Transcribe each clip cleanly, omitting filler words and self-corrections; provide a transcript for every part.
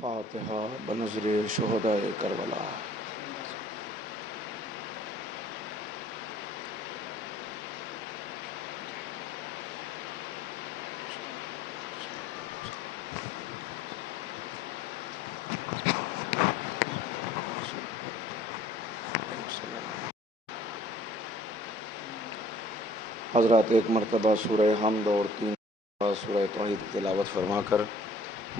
فاتحہ بنظر شہداء کربلا۔ حضرات ایک مرتبہ سورہ حمد اور 3 سورہ توحید کی تلاوت فرما کر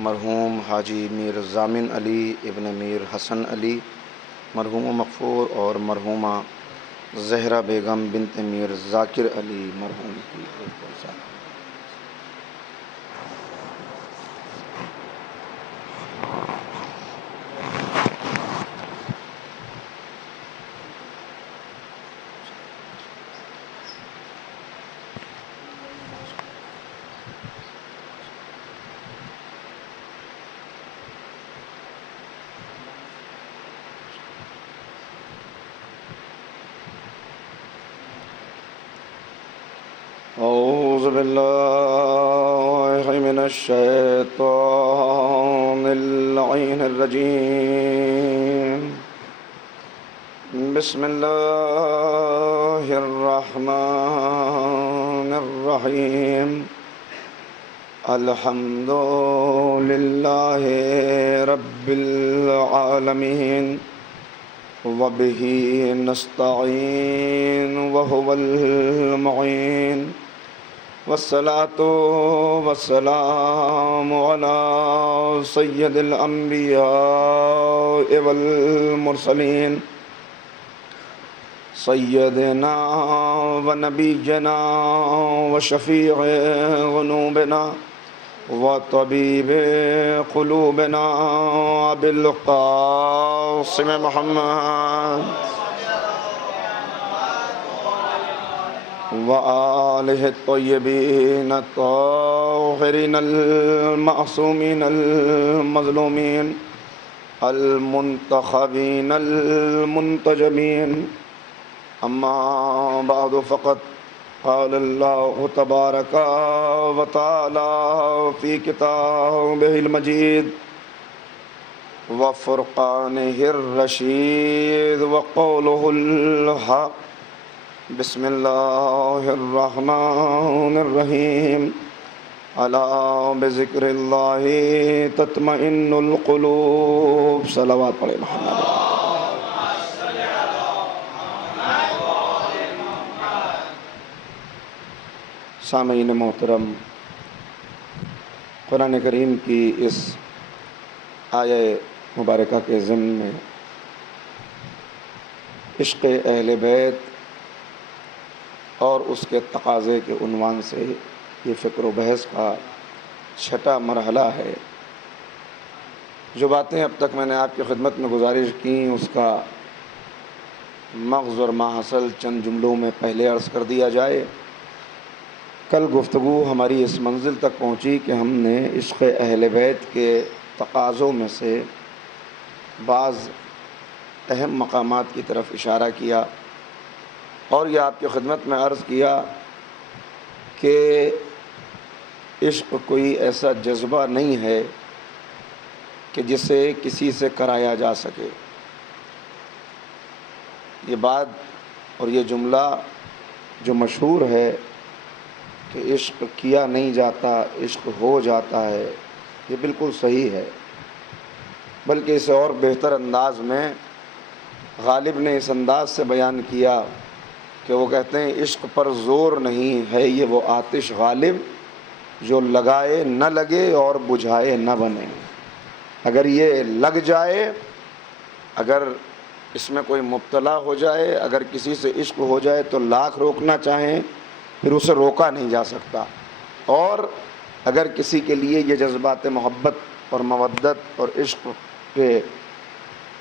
مرحوم حاجی میر ضامن علی ابن میر حسن علی، مرحوم مغفور اور مرحومہ زہرا بیگم بنت میر ذاکر علی مرحوم کی اعوذ باللہ من الشیطان اللعین الرجیم، بسم اللہ الرحمن الرحیم، الحمد للہ رب العالمین وبہ نستعین وہو المعین، والصلاة والسلام علی سید الانبیاء والمرسلین، سیدنا و نبینا و شفیع ذنوبنا و طبیب قلوبنا ابی القاسم محمد وآلہ الطیبین الطاہرین المعصومین المظلومین المنتخبین المنتجبین، اما بعد فقد قال اللہ تبارک و تعالی فی کتابہ المجید وفرقانہ الرشید وقولہ الحق، بسم اللہ الرحمن الرحیم، الا بذکر اللہ تطمئن القلوب۔ صلوات پڑھے محمد۔ سامعین محترم، قرآن کریم کی اس آیہ مبارکہ کے ضمن میں عشق اہل بیت اور اس کے تقاضے کے عنوان سے یہ فکر و بحث کا چھٹا مرحلہ ہے۔ جو باتیں اب تک میں نے آپ کی خدمت میں گزارش کی، اس کا مغز اور ماحصل چند جملوں میں پہلے عرض کر دیا جائے۔ کل گفتگو ہماری اس منزل تک پہنچی کہ ہم نے عشق اہل بیت کے تقاضوں میں سے بعض اہم مقامات کی طرف اشارہ کیا، اور یہ آپ کی خدمت میں عرض کیا کہ عشق کوئی ایسا جذبہ نہیں ہے کہ جسے کسی سے کرایا جا سکے۔ یہ بات اور یہ جملہ جو مشہور ہے کہ عشق کیا نہیں جاتا، عشق ہو جاتا ہے، یہ بالکل صحیح ہے، بلکہ اسے اور بہتر انداز میں غالب نے اس انداز سے بیان کیا کہ وہ کہتے ہیں عشق پر زور نہیں ہے یہ وہ آتش غالب، جو لگائے نہ لگے اور بجھائے نہ بنے۔ اگر یہ لگ جائے، اگر اس میں کوئی مبتلا ہو جائے، اگر کسی سے عشق ہو جائے تو لاکھ روکنا چاہیں پھر اسے روکا نہیں جا سکتا، اور اگر کسی کے لیے یہ جذبات محبت اور مودت اور عشق کے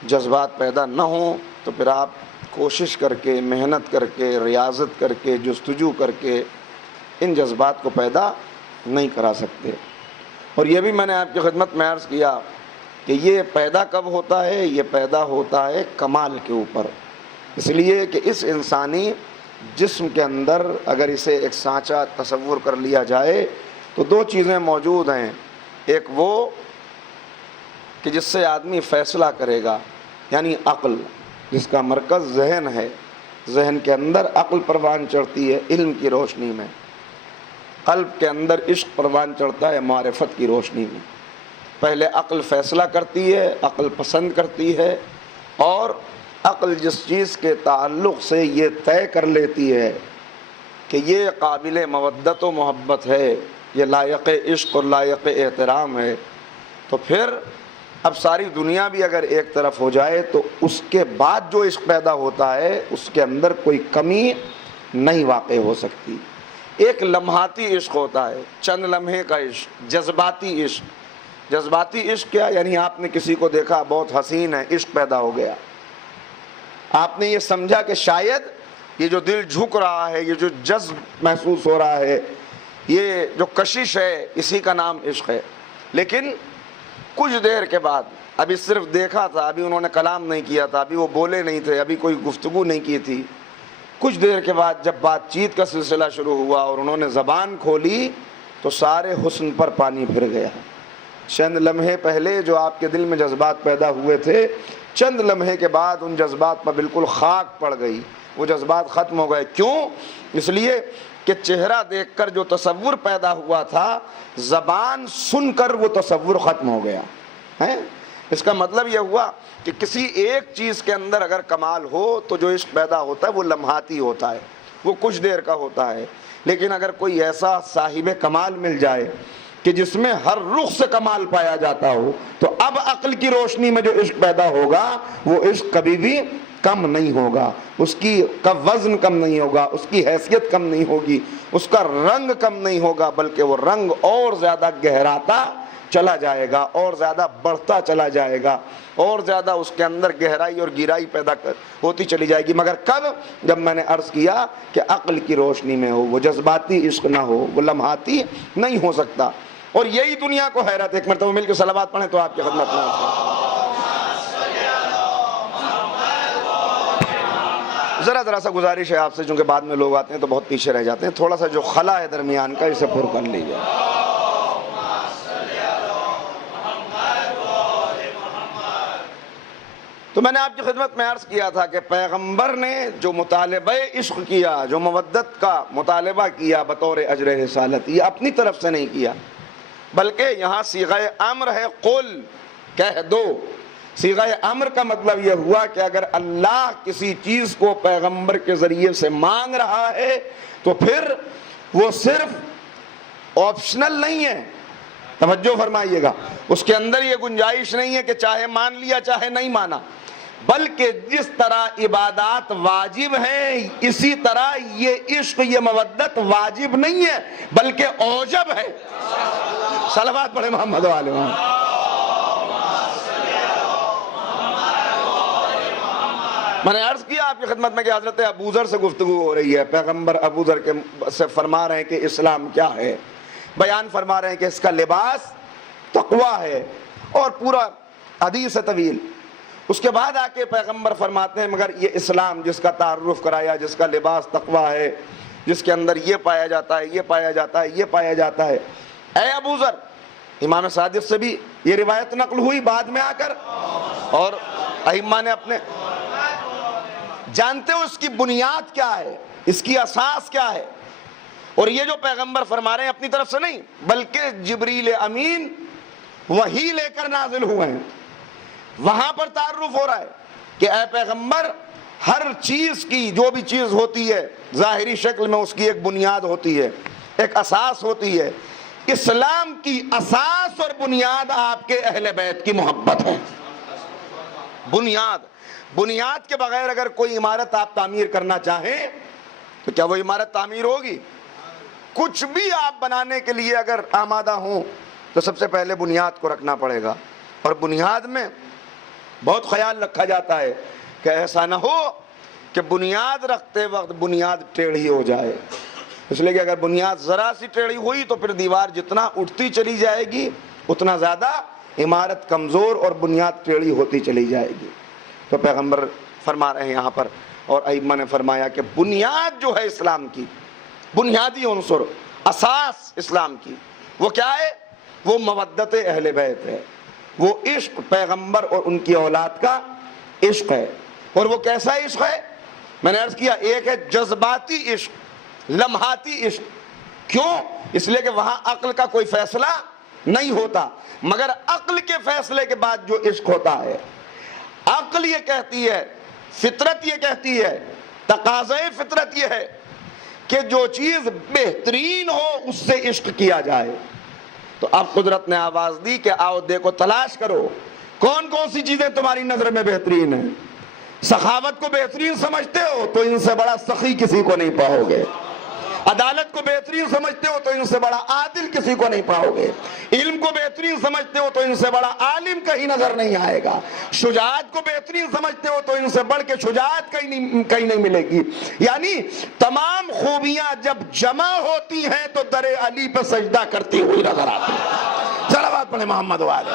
جذبات پیدا نہ ہوں تو پھر آپ کوشش کر کے، محنت کر کے، ریاضت کر کے، جستجو کر کے ان جذبات کو پیدا نہیں کرا سکتے۔ اور یہ بھی میں نے آپ کی خدمت میں عرض کیا کہ یہ پیدا کب ہوتا ہے؟ یہ پیدا ہوتا ہے کمال کے اوپر، اس لیے کہ اس انسانی جسم کے اندر اگر اسے ایک سانچہ تصور کر لیا جائے تو دو چیزیں موجود ہیں، ایک وہ کہ جس سے آدمی فیصلہ کرے گا، یعنی عقل، جس کا مرکز ذہن ہے، ذہن کے اندر عقل پروان چڑھتی ہے علم کی روشنی میں، قلب کے اندر عشق پروان چڑھتا ہے معرفت کی روشنی میں۔ پہلے عقل فیصلہ کرتی ہے، عقل پسند کرتی ہے، اور عقل جس چیز کے تعلق سے یہ طے کر لیتی ہے کہ یہ قابل مودت و محبت ہے، یہ لائق عشق اور لائق احترام ہے، تو پھر اب ساری دنیا بھی اگر ایک طرف ہو جائے تو اس کے بعد جو عشق پیدا ہوتا ہے اس کے اندر کوئی کمی نہیں واقع ہو سکتی۔ ایک لمحاتی عشق ہوتا ہے، چند لمحے کا عشق، جذباتی عشق۔ جذباتی عشق کیا؟ یعنی آپ نے کسی کو دیکھا بہت حسین ہے، عشق پیدا ہو گیا، آپ نے یہ سمجھا کہ شاید یہ جو دل جھک رہا ہے، یہ جو جذب محسوس ہو رہا ہے، یہ جو کشش ہے، اسی کا نام عشق ہے۔ لیکن کچھ دیر کے بعد، ابھی صرف دیکھا تھا، ابھی انہوں نے کلام نہیں کیا تھا، ابھی وہ بولے نہیں تھے، ابھی کوئی گفتگو نہیں کی تھی، کچھ دیر کے بعد جب بات چیت کا سلسلہ شروع ہوا اور انہوں نے زبان کھولی تو سارے حسن پر پانی پھر گیا۔ چند لمحے پہلے جو آپ کے دل میں جذبات پیدا ہوئے تھے، چند لمحے کے بعد ان جذبات پر بالکل خاک پڑ گئی، وہ جذبات ختم ہو گئے۔ کیوں؟ اس لیے کہ چہرہ دیکھ کر جو تصور پیدا ہوا تھا، زبان سن کر وہ تصور ختم ہو گیا ہے۔ اس کا مطلب یہ ہوا کہ کسی ایک چیز کے اندر اگر کمال ہو تو جو عشق پیدا ہوتا ہے وہ لمحاتی ہوتا ہے، وہ کچھ دیر کا ہوتا ہے۔ لیکن اگر کوئی ایسا صاحب کمال مل جائے کہ جس میں ہر رخ سے کمال پایا جاتا ہو، تو اب عقل کی روشنی میں جو عشق پیدا ہوگا وہ عشق کبھی بھی کم نہیں ہوگا، اس کا وزن کم نہیں ہوگا، اس کی حیثیت کم نہیں ہوگی، اس کا رنگ کم نہیں ہوگا، بلکہ وہ رنگ اور زیادہ گہراتا چلا جائے گا، اور زیادہ بڑھتا چلا جائے گا، اور زیادہ اس کے اندر گہرائی اور گہرائی پیدا ہوتی چلی جائے گی۔ مگر کب؟ جب میں نے عرض کیا کہ عقل کی روشنی میں ہو، وہ جذباتی عشق نہ ہو، وہ لمحاتی نہیں ہو سکتا۔ اور یہی دنیا کو حیرت۔ ایک مرتبہ مل کے صلوات پڑھیں تو آپ کی خدمت میں ذرا سا گزارش ہے آپ سے، چونکہ بعد میں لوگ آتے ہیں تو بہت پیچھے رہ جاتے ہیں، تھوڑا سا جو خلا ہے درمیان کا اسے پر کر لیجیے۔ تو میں نے آپ کی خدمت میں عرض کیا تھا کہ پیغمبر نے جو مطالبہ عشق کیا، جو مودت کا مطالبہ کیا بطور اجر رسالت، یہ اپنی طرف سے نہیں کیا، بلکہ یہاں صیغہ امر ہے، قل، کہہ دو۔ صیغہ امر کا مطلب یہ ہوا کہ اگر اللہ کسی چیز کو پیغمبر کے ذریعے سے مانگ رہا ہے تو پھر وہ صرف آپشنل نہیں ہے، توجہ فرمائیے گا، اس کے اندر یہ گنجائش نہیں ہے کہ چاہے مان لیا چاہے نہیں مانا، بلکہ جس طرح عبادات واجب ہیں اسی طرح یہ عشق، یہ مودت واجب نہیں ہے بلکہ اوجب ہے۔ صلوات پڑھے محمد و آل محمد۔ میں نے عرض کیا آپ کی خدمت میں کہ حضرت ابوذر سے گفتگو ہو رہی ہے، پیغمبر ابوذر کے سے فرما رہے ہیں کہ اسلام کیا ہے، بیان فرما رہے ہیں کہ اس کا لباس تقویٰ ہے، اور پورا حدیث طویل۔ اس کے بعد آ کے پیغمبر فرماتے ہیں مگر یہ اسلام جس کا تعارف کرایا، جس کا لباس تقویٰ ہے، جس کے اندر یہ پایا جاتا ہے، یہ پایا جاتا ہے، یہ پایا جاتا ہے، اے ابوذر، امام صادق سے بھی یہ روایت نقل ہوئی بعد میں آ کر، اور ائمہ نے اپنے، جانتے ہو اس کی بنیاد کیا ہے، اس کی اساس کیا ہے؟ اور یہ جو پیغمبر فرما رہے ہیں اپنی طرف سے نہیں، بلکہ جبریل امین وحی لے کر نازل ہوئے ہیں، وہاں پر تعارف ہو رہا ہے کہ اے پیغمبر، ہر چیز کی، جو بھی چیز ہوتی ہے ظاہری شکل میں اس کی ایک بنیاد ہوتی ہے، ایک اساس ہوتی ہے۔ اسلام کی اساس اور بنیاد آپ کے اہل بیت کی محبت ہے۔ بنیاد کے بغیر اگر کوئی عمارت آپ تعمیر کرنا چاہیں تو کیا وہ عمارت تعمیر ہوگی؟ کچھ بھی آپ بنانے کے لیے اگر آمادہ ہوں تو سب سے پہلے بنیاد کو رکھنا پڑے گا، اور بنیاد میں بہت خیال رکھا جاتا ہے کہ ایسا نہ ہو کہ بنیاد رکھتے وقت بنیاد ٹیڑھی ہو جائے، اس لیے کہ اگر بنیاد ذرا سی ٹیڑھی ہوئی تو پھر دیوار جتنا اٹھتی چلی جائے گی اتنا زیادہ عمارت کمزور اور بنیاد ٹیڑھی ہوتی چلی جائے گی۔ تو پیغمبر فرما رہے ہیں یہاں پر، اور ائمہ نے فرمایا کہ بنیاد جو ہے اسلام کی، بنیادی عنصر، اساس اسلام کی، وہ کیا ہے؟ وہ مودت اہل بیت ہے، وہ عشق پیغمبر اور ان کی اولاد کا عشق ہے. اور وہ کیسا عشق ہے؟ میں نے عرض کیا ایک ہے جذباتی عشق، لمحاتی عشق. کیوں؟ اس لیے کہ وہاں عقل کا کوئی فیصلہ نہیں ہوتا، مگر عقل کے فیصلے کے بعد جو عشق ہوتا ہے، عقل یہ کہتی ہے، فطرت یہ کہتی ہے، تقاضۂ فطرت یہ ہے کہ جو چیز بہترین ہو اس سے عشق کیا جائے. تو اب قدرت نے آواز دی کہ آؤ دیکھو، تلاش کرو کون کون سی چیزیں تمہاری نظر میں بہترین ہیں. سخاوت کو بہترین سمجھتے ہو تو ان سے بڑا سخی کسی کو نہیں پاؤ گے. عدالت کو بہترین سمجھتے ہو تو ان سے بڑا عادل کسی کو نہیں پاؤ گے. علم کو بہترین سمجھتے ہو تو ان سے بڑا عالم کہیں نظر نہیں آئے گا. شجاعت کو بہترین سمجھتے ہو تو ان سے بڑھ کے شجاعت کہیں نہیں ملے گی. یعنی تمام خوبیاں جب جمع ہوتی ہیں تو در علی پہ سجدہ کرتی ہوئی نظر آتی ہیں. صلوات پڑھیں محمد والے.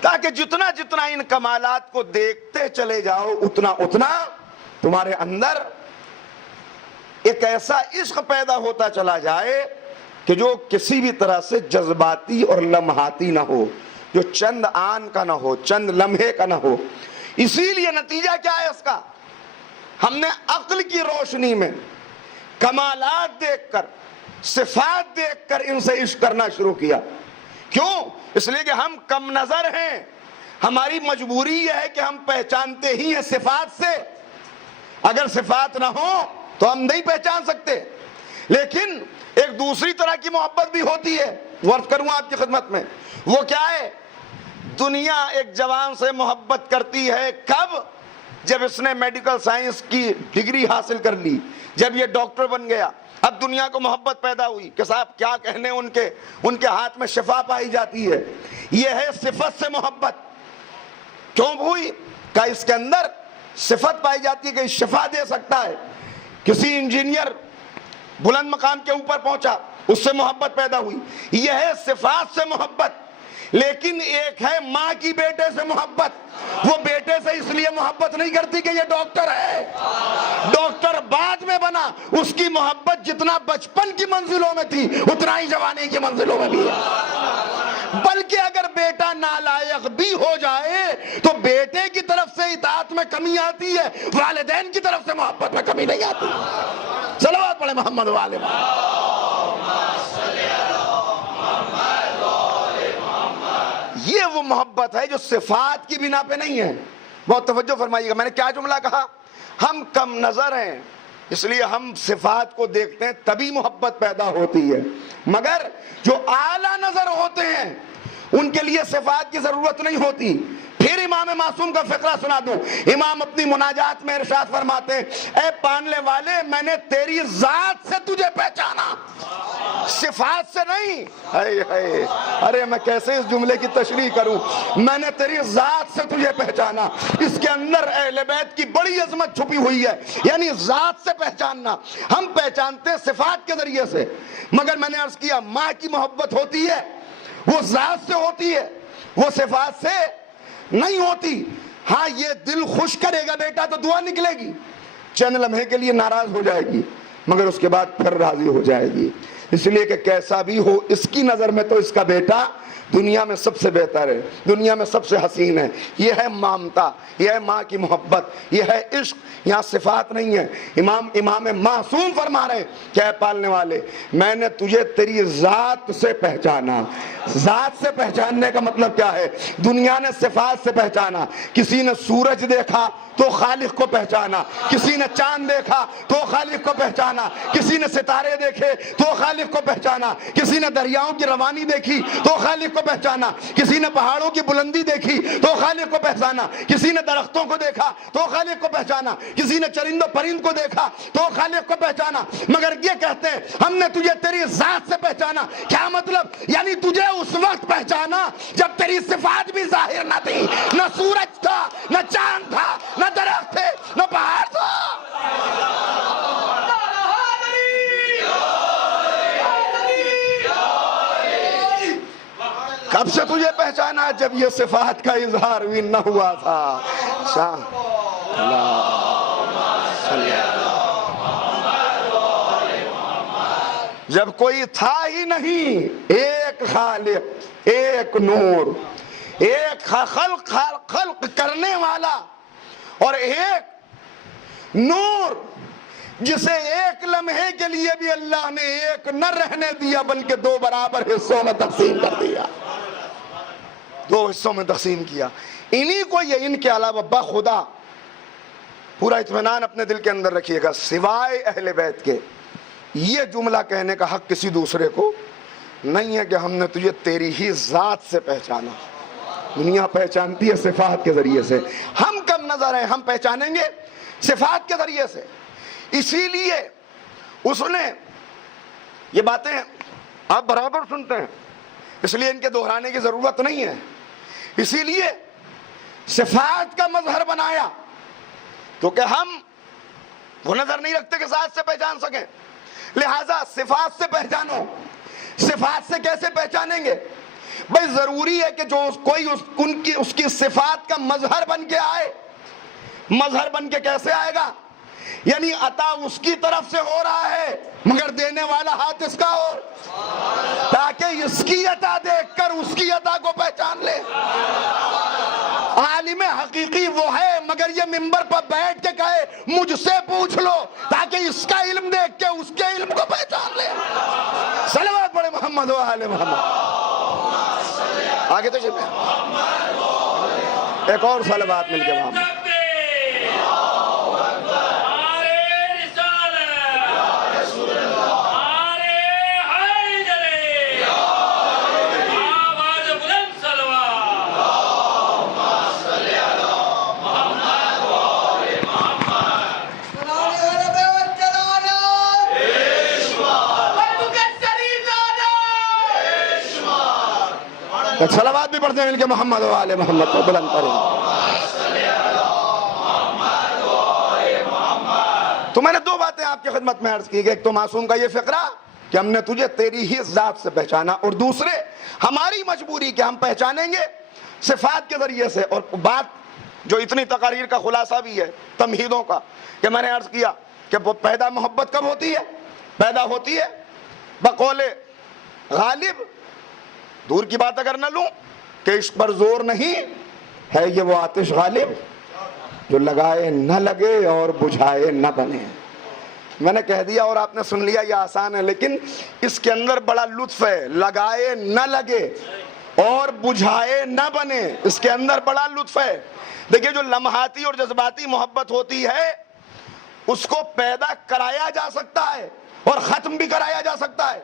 تاکہ جتنا جتنا ان کمالات کو دیکھتے چلے جاؤ اتنا اتنا تمہارے اندر ایک ایسا عشق پیدا ہوتا چلا جائے کہ جو کسی بھی طرح سے جذباتی اور لمحاتی نہ ہو، جو چند آن کا نہ ہو، چند لمحے کا نہ ہو. اسی لیے نتیجہ کیا ہے اس کا؟ ہم نے عقل کی روشنی میں کمالات دیکھ کر، صفات دیکھ کر ان سے عشق کرنا شروع کیا. کیوں؟ اس لیے کہ ہم کم نظر ہیں. ہماری مجبوری یہ ہے کہ ہم پہچانتے ہی ہیں صفات سے. اگر صفات نہ ہو تو ہم نہیں پہچان سکتے. لیکن ایک دوسری طرح کی محبت بھی ہوتی ہے، عرض کروں آپ کی خدمت میں. وہ کیا ہے؟ دنیا ایک جوان سے محبت کرتی ہے کب؟ جب اس نے میڈیکل سائنس کی ڈگری حاصل کر لی، جب یہ ڈاکٹر بن گیا. اب دنیا کو محبت پیدا ہوئی کہ صاحب کیا کہنے ان کے ہاتھ میں شفا پائی جاتی ہے. یہ ہے صفت سے محبت. کیوں ہوئی؟ کہ اس کے اندر صفت پائی جاتی ہے کہ شفا دے سکتا ہے. کسی انجینئر بلند مقام کے اوپر پہنچا، اس سے محبت پیدا ہوئی. یہ ہے صفات سے محبت. لیکن ایک ہے ماں کی بیٹے سے محبت. وہ بیٹے سے اس لیے محبت نہیں کرتی کہ یہ ڈاکٹر ہے، ڈاکٹر بعد میں بنا. اس کی محبت جتنا بچپن کی منزلوں میں تھی اتنا ہی جوانی کی منزلوں میں بھی ہے. بلکہ اگر بیٹا نالائق بھی ہو جائے تو بیٹے کی طرف سے اطاعت میں کمی آتی ہے، والدین کی طرف سے محبت میں کمی نہیں آتی. صلوات پڑھیں محمد والے. یہ وہ محبت ہے جو صفات کی بنا پہ نہیں ہے. بہت توجہ فرمائیے گا. میں نے کیا جملہ کہا؟ ہم کم نظر ہیں، اس لیے ہم صفات کو دیکھتے ہیں تبھی محبت پیدا ہوتی ہے. مگر جو اعلیٰ نظر ہوتے ہیں ان کے لیے صفات کی ضرورت نہیں ہوتی. پھر امام معصوم کا فقرہ سنا دوں. امام اپنی مناجات میں ارشاد فرماتے ہیں، اے پاننے والے میں نے تیری ذات سے تجھے پہچانا، صفات سے نہیں. ارے میں کیسے اس جملے کی تشریح کروں؟ میں نے تیری ذات سے تجھے پہچانا. اس کے اندر اہل بیت کی بڑی عظمت چھپی ہوئی ہے. یعنی ذات سے پہچاننا. ہم پہچانتے ہیں صفات کے ذریعے سے، مگر میں نے عرض کیا ماں کی محبت ہوتی ہے وہ ذات سے ہوتی ہے، وہ صفات سے نہیں ہوتی. ہاں یہ دل خوش کرے گا بیٹا تو دعا نکلے گی، چند لمحے کے لیے ناراض ہو جائے گی مگر اس کے بعد پھر راضی ہو جائے گی. اس لیے کہ کیسا بھی ہو اس کی نظر میں تو اس کا بیٹا دنیا میں سب سے بہتر ہے، دنیا میں سب سے حسین ہے. یہ ہے مامتا، یہ ہے ماں کی محبت، یہ ہے عشق. یہاں صفات نہیں ہے. امام معصوم فرما رہے کہ اے پالنے والے میں نے تجھے تیری ذات سے پہچانا. ذات سے پہچاننے کا مطلب کیا ہے؟ دنیا نے صفات سے پہچانا. کسی نے سورج دیکھا تو خالق کو پہچانا، کسی نے چاند دیکھا تو خالق کو پہچانا، کسی نے ستارے دیکھے تو خالق کو پہچانا، کسی نے دریاؤں کی روانی دیکھی تو خالق کو پہچانا، کسی نے پہاڑوں کی بلندی دیکھی تو خالق کو پہچانا، کسی نے درختوں کو دیکھا تو خالق کو پہچانا، کسی نے چرند و پرند کو دیکھا تو خالق کو پہچانا. مگر یہ کہتے ہیں ہم نے تجھے تیری ذات سے پہچانا. کیا مطلب؟ یعنی تجھے اس وقت پہچانا جب تیری صفات بھی ظاہر نہ تھی، نہ سورج تھا، نہ چاند تھا، نہ درخت تھے، نہ پہاڑ تھا. کب سے تجھے پہچانا؟ جب یہ صفات کا اظہار بھی نہ ہوا تھا. جب کوئی تھا ہی نہیں، ایک خالق، ایک نور، ایک خلق کرنے والا، اور ایک نور جسے ایک لمحے کے لیے بھی اللہ نے ایک نہ رہنے دیا بلکہ دو برابر حصوں میں تقسیم کر دیا، دو حصوں میں تقسیم کیا۔ انہی کو یہ، ان کے علاوہ بخدا، پورا اطمینان اپنے دل کے اندر رکھیے گا، سوائے اہل بیت کے یہ جملہ کہنے کا حق کسی دوسرے کو نہیں ہے کہ ہم نے تجھے تیری ہی ذات سے پہچانا۔ دنیا پہچانتی ہے صفات کے ذریعے سے، ہم کم نظر ہیں، ہم پہچانیں گے صفات کے ذریعے سے۔ اسی لیے اس نے یہ باتیں آپ برابر سنتے ہیں، اس لیے ان کے دہرانے کی ضرورت نہیں ہے، اسی لیے صفات کا مظہر بنایا، کیونکہ ہم وہ نظر نہیں رکھتے کہ ذات سے پہچان سکیں، لہذا صفات سے پہچانو۔ صفات سے کیسے پہچانیں گے؟ بھئی ضروری ہے کہ جو کوئی اس کی صفات کا مظہر بن کے آئے۔ مظہر بن کے کیسے آئے گا؟ یعنی عطا اس کی طرف سے ہو رہا ہے مگر دینے والا ہاتھ اس کا ہو، تاکہ اس کی عطا دیکھ کر اس کی عطا کو پہچان لے۔ عالم حقیقی وہ ہے مگر یہ منبر پر بیٹھ کے کہے مجھ سے پوچھ لو، تاکہ اس کا علم دیکھ کے اس کے علم کو پہچان لے۔ صلوات پڑھے محمد و آل محمد۔ آگے تو چلے ایک اور صلوات مل کے وہاں صلوات بھی پڑھتے ہیں مل کے محمد و آل محمد کو بلند کریں۔ تو میں نے دو باتیں آپ کی خدمت میں عرض کی گئی، ایک تو معصوم کا یہ فقرہ کہ ہم نے تجھے تیری ہی ذات سے پہچانا، اور دوسرے ہماری مجبوری کہ ہم پہچانیں گے صفات کے ذریعے سے۔ اور بات جو اتنی تقاریر کا خلاصہ بھی ہے تمہیدوں کا، کہ میں نے عرض کیا کہ پیدا محبت کب ہوتی ہے؟ پیدا ہوتی ہے بقول غالب، دور کی بات اگر نہ لوں کہ اس پر زور نہیں ہے، یہ وہ آتش غالب جو لگائے نہ لگے اور بجھائے نہ بنے۔ میں نے کہہ دیا اور آپ نے سن لیا، یہ آسان ہے، لیکن اس کے اندر بڑا لطف ہے۔ لگائے نہ لگے اور بجھائے نہ بنے، اس کے اندر بڑا لطف ہے۔ دیکھیے جو لمحاتی اور جذباتی محبت ہوتی ہے اس کو پیدا کرایا جا سکتا ہے اور ختم بھی کرایا جا سکتا ہے،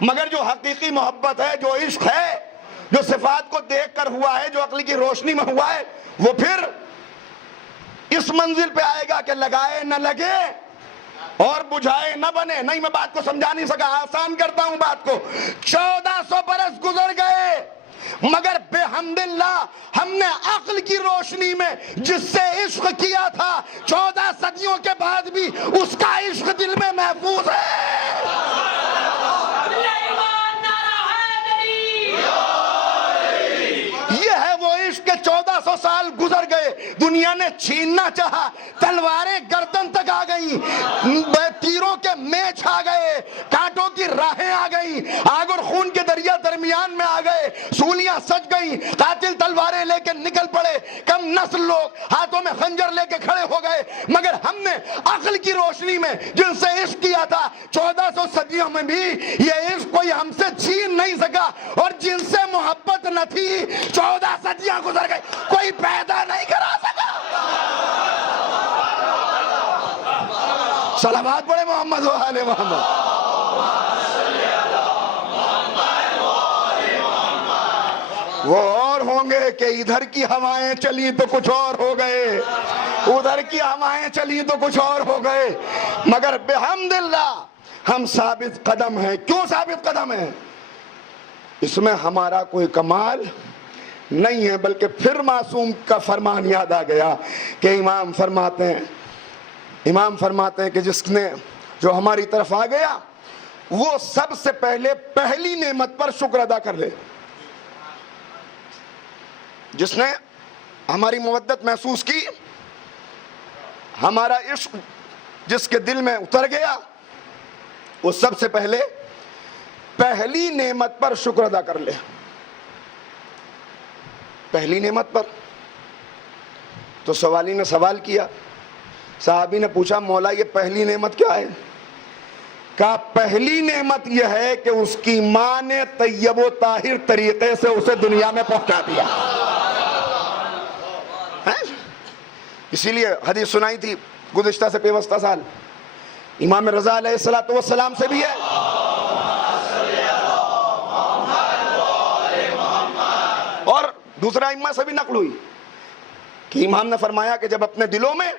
مگر جو حقیقی محبت ہے، جو عشق ہے، جو صفات کو دیکھ کر ہوا ہے، جو عقل کی روشنی میں ہوا ہے، وہ پھر اس منزل پہ آئے گا کہ لگائے نہ لگے اور بجھائے نہ بنے۔ نہیں، میں بات کو سمجھا نہیں سکا، آسان کرتا ہوں بات کو۔ 1400 برس گزر گئے مگر بحمد اللہ ہم نے عقل کی روشنی میں جس سے عشق کیا تھا 14 صدیوں کے بعد بھی اس کا عشق دل میں محفوظ ہے۔ کے 1400 سال گزر گئے، دنیا نے چھیننا چاہا، تلواریں گردن تک آ گئیں، تیروں کے میچ آ گئے، کانٹوں کی راہیں آ گئیں، آگ اور خون کے دریا درمیان میں آ گئے، سولیاں سج گئیں، قاتل تلواریں لے کے نکل پڑے، کم نسل لوگ ہاتھوں میں خنجر لے کے کھڑے ہو گئے، مگر ہم نے عقل کی روشنی میں جن سے عشق کیا تھا 1400 صدیوں میں بھی یہ عشق کوئی ہم سے چھین نہیں سکا، اور جن سے محبت نہ تھی 14 صدیاں گزر گئی کوئی پیدا نہیں کرا سکا۔ صلوات پڑھے محمد و آل محمد۔ وہ اور ہوں گے کہ ادھر کی ہوائیں چلی تو کچھ اور ہو گئے، ادھر کی ہوائیں چلی تو کچھ اور ہو گئے، مگر بحمداللہ ہم ثابت قدم ہیں۔ کیوں ثابت قدم ہیں؟ اس میں ہمارا کوئی کمال نہیں ہے، بلکہ پھر معصوم کا فرمان یاد آ گیا کہ امام فرماتے ہیں کہ جس نے جو ہماری طرف آ گیا وہ سب سے پہلے پہلی نعمت پر شکر ادا کر لے۔ جس نے ہماری مودت محسوس کی، ہمارا عشق جس کے دل میں اتر گیا، وہ سب سے پہلے پہلی نعمت پر شکر ادا کر لے. پہلی نعمت پر. تو سوالی نے سوال کیا, صحابی نے پوچھا مولا یہ پہلی نعمت کیا ہے؟ کہا پہلی نعمت یہ ہے کہ اس کی ماں نے طیب و طاہر طریقے سے اسے دنیا میں پہنچا دیا. اسی لیے حدیث سنائی تھی گزشتہ سے پیوستہ سال, امام رضا علیہ السلام سے بھی ہے, اور دوسرا ائمہ سے بھی نقل ہوئی کہ امام نے فرمایا کہ جب اپنے دلوں میں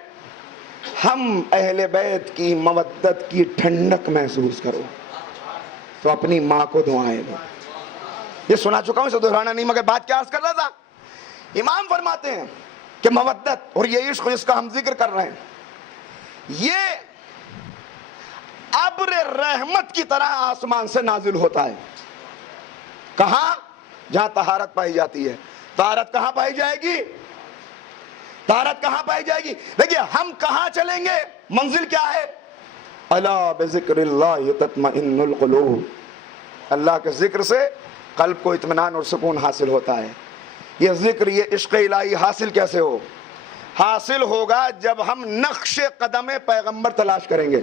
ہم اہل بیت کی مودت کی ٹھنڈک محسوس کرو تو اپنی ماں کو دعائیں دو. یہ سنا چکا ہوں, اسے دہرانا نہیں, مگر بات کیا عرض کر رہا تھا. امام فرماتے ہیں کہ مودت اور یہ عشق جس کا ہم ذکر کر رہے ہیں یہ ابر رحمت کی طرح آسمان سے نازل ہوتا ہے. کہاں؟ جہاں طہارت پائی جاتی ہے. طہارت کہاں پائی جائے گی؟ طہارت کہاں پائی جائے گی؟ دیکھیے ہم کہاں چلیں گے, منزل کیا ہے؟ الا بذکر اللہ تطمئن القلوب. اللہ کے ذکر سے قلب کو اطمینان اور سکون حاصل ہوتا ہے. یہ ذکر, یہ عشق الہی حاصل کیسے ہو؟ حاصل ہوگا جب ہم نقش قدم پیغمبر تلاش کریں گے.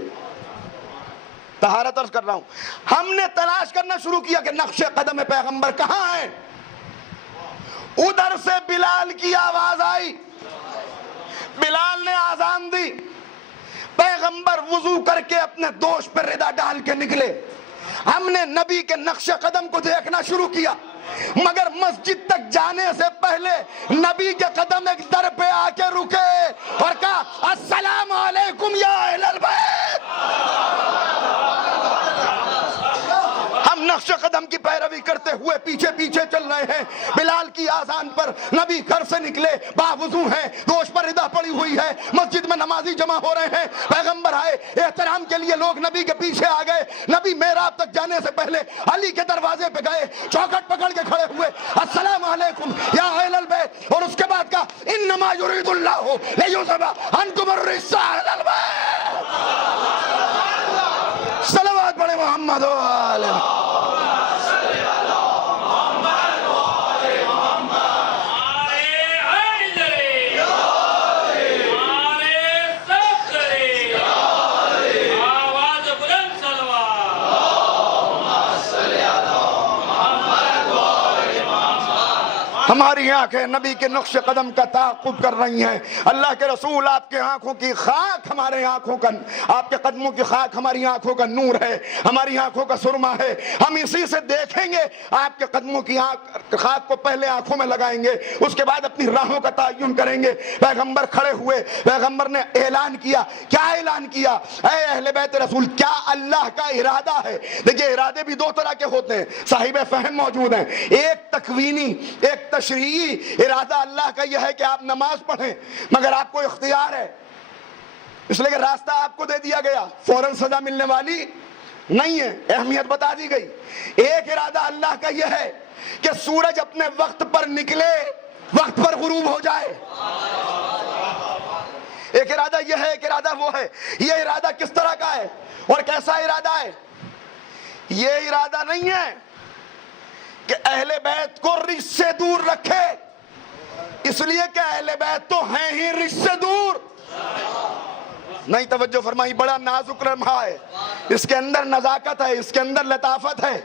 طہارت عرض کر رہا ہوں, ہم نے تلاش کرنا شروع کیا کہ نقش قدم پیغمبر کہاں ہے. ادھر سے بلال کی آواز آئی, بلال نے آذان دی, پیغمبر وضو کر کے اپنے دوش پر ردا ڈال کے نکلے. ہم نے نبی کے نقش قدم کو دیکھنا شروع کیا, مگر مسجد تک جانے سے پہلے نبی کے قدم ایک در پہ آ کے رکے اور کہا السلام علیکم یا اہل البیت. ہم نقش قدم کی پیروی کرتے ہوئے پیچھے پیچھے چل رہے ہیں. بلال کی آذان پر نبی گھر سے نکلے, باوضو ہیں, دوش پر ردا پڑی ہوئی ہے, مسجد میں نمازی جمع ہو رہے ہیں. پیغمبر آئے, احترام کے لیے لوگ نبی کے پیچھے آ گئے. نبی محراب تک جانے سے پہلے علی کے دروازے پہ گئے, چوکھٹ پکڑ کے کھڑے ہوئے, السلام علیکم یا اہل البیت, اور اس کے بعد کہا انما یرید اللہ لیذھب عنکم الرجس اہل البیت. صلوات پڑھے محمد و آل محمد. ہماری آنکھیں نبی کے نقش قدم کا تعاقب کر رہی ہیں. اللہ کے رسول آپ کے آنکھوں کی خاک ہمارے آنکھوں کا, آپ کے قدموں کی خاک ہماری آنکھوں کا نور ہے, ہماری آنکھوں کا سرما ہے. ہم اسی سے دیکھیں گے, آپ کے قدموں کی خاک کو پہلے آنکھوں میں لگائیں گے, اس کے بعد اپنی راہوں کا تعین کریں گے. پیغمبر کھڑے ہوئے, پیغمبر نے اعلان کیا. کیا اعلان کیا؟ اے اہل بیت رسول, کیا اللہ کا ارادہ ہے؟ دیکھیے ارادے بھی دو طرح کے ہوتے ہیں, صاحب فہم موجود ہیں. ایک تکوینی, ایک تشریعی ارادہ اللہ کا یہ ہے کہ آپ نماز پڑھیں, مگر آپ کو اختیار ہے, اس لیے کہ راستہ آپ کو دے دیا گیا, فوراً سزا ملنے والی نہیں ہے, اہمیت بتا دی گئی. ایک ارادہ اللہ کا یہ ہے کہ سورج اپنے وقت پر نکلے, وقت پر غروب ہو جائے. ایک ارادہ یہ ہے, ایک ارادہ وہ ہے. یہ ارادہ کس طرح کا ہے اور کیسا ارادہ ہے؟ یہ ارادہ نہیں ہے کہ اہل بیت کو رجس سے دور رکھے, اس لیے کہ اہل بیت تو ہیں ہی رجس سے دور. نہیں, توجہ فرمائی, بڑا نازک لمحہ ہے, اس کے اندر نزاکت ہے, اس کے اندر لطافت ہے.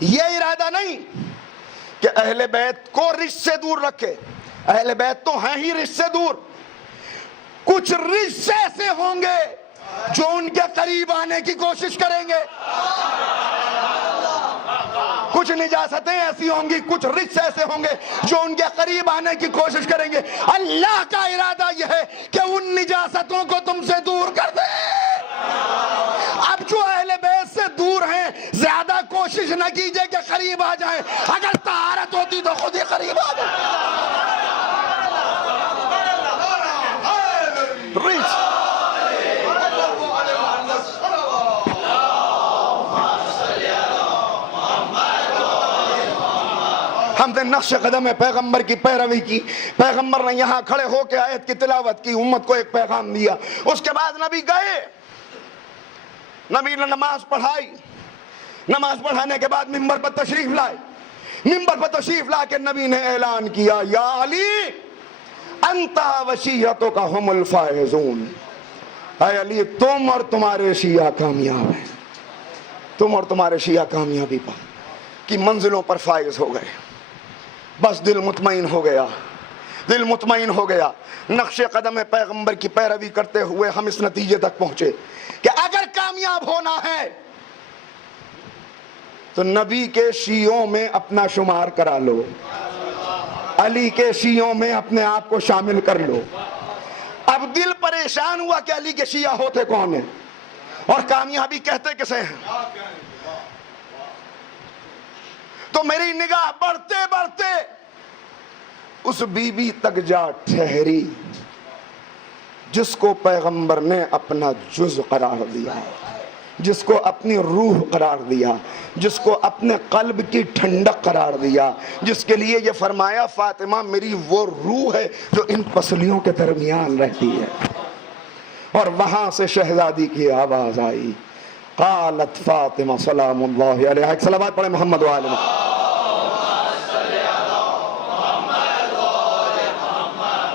یہ ارادہ نہیں کہ اہل بیت کو رجس سے دور رکھے, اہل بیت تو ہیں ہی رجس سے دور. کچھ رجس ایسے ہوں گے جو ان کے قریب آنے کی کوشش کریں گے, کچھ نجاستیں ایسی ہوں گی, کچھ رجس ایسے ہوں گے جو ان کے قریب آنے کی کوشش کریں گے. اللہ کا ارادہ یہ ہے کہ ان نجاستوں کو تم سے دور کر دے. اب جو اہل بیت سے دور ہیں, زیادہ کوشش نہ کیجئے کہ قریب آ جائیں, اگر طہارت ہوتی تو خود ہی قریب آ جائیں. رجس ہم نے نقش قدم پیغمبر کی پیروی کی. پیغمبر نے یہاں کھڑے ہو کے آیت کی تلاوت کی, امت کو ایک پیغام دیا. اس کے بعد نبی گئے, نبی نے نماز پڑھائی، نماز پڑھانے کے بعد ممبر پر تشریف لائے، ممبر پر تشریف لا کے نبی نے اعلان کیا یا علی انت وشیعتک ہم الفائزون، اے علی تم اور تمہارے شیعہ کامیاب ہیں، تم اور تمہارے شیعہ کامیابی کی منزلوں پر فائز ہو گئے۔ بس دل مطمئن ہو گیا، دل مطمئن ہو گیا۔ نقش قدم پیغمبر کی پیروی کرتے ہوئے ہم اس نتیجے تک پہنچے کہ اگر کامیاب ہونا ہے تو نبی کے شیعوں میں اپنا شمار کرا لو، علی کے شیعوں میں اپنے آپ کو شامل کر لو۔ اب دل پریشان ہوا کہ علی کے شیعہ ہوتے کون ہیں اور کامیابی کہتے کسے ہیں، تو میری نگاہ بڑھتے بڑھتے اس بی بی تک جا ٹھہری جس کو پیغمبر نے اپنا جز قرار دیا، جس کو اپنی روح قرار دیا، جس کو اپنے قلب کی ٹھنڈک قرار دیا، جس کے لیے یہ فرمایا فاطمہ میری وہ روح ہے جو ان پسلیوں کے درمیان رہتی ہے۔ اور وہاں سے شہزادی کی آواز آئی، قالت فاطمہ سلام اللہ علیہ، ایک صلوات پڑھیں محمد و آل محمد۔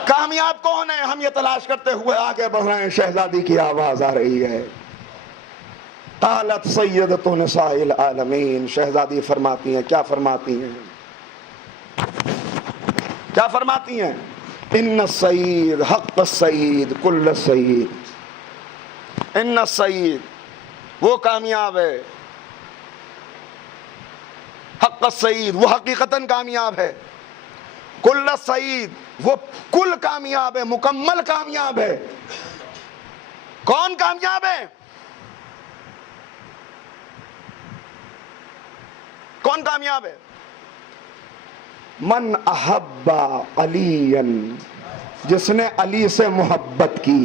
کامیاب کون ہے ہم یہ تلاش کرتے ہوئے آگے بڑھ رہے ہیں، شہزادی کی آواز آ رہی ہے، قالت سیدۃ نساء العالمین، شہزادی فرماتی ہیں، کیا فرماتی ہیں، کیا فرماتی ہیں، ان السید حق السید کل السید، ان السید وہ کامیاب ہے، حق السید وہ حقیقتاً کامیاب ہے، کل السید وہ کل کامیاب ہے، مکمل کامیاب ہے۔ کون کامیاب ہے؟ کون کامیاب ہے؟ من احب علی، جس نے علی سے محبت کی،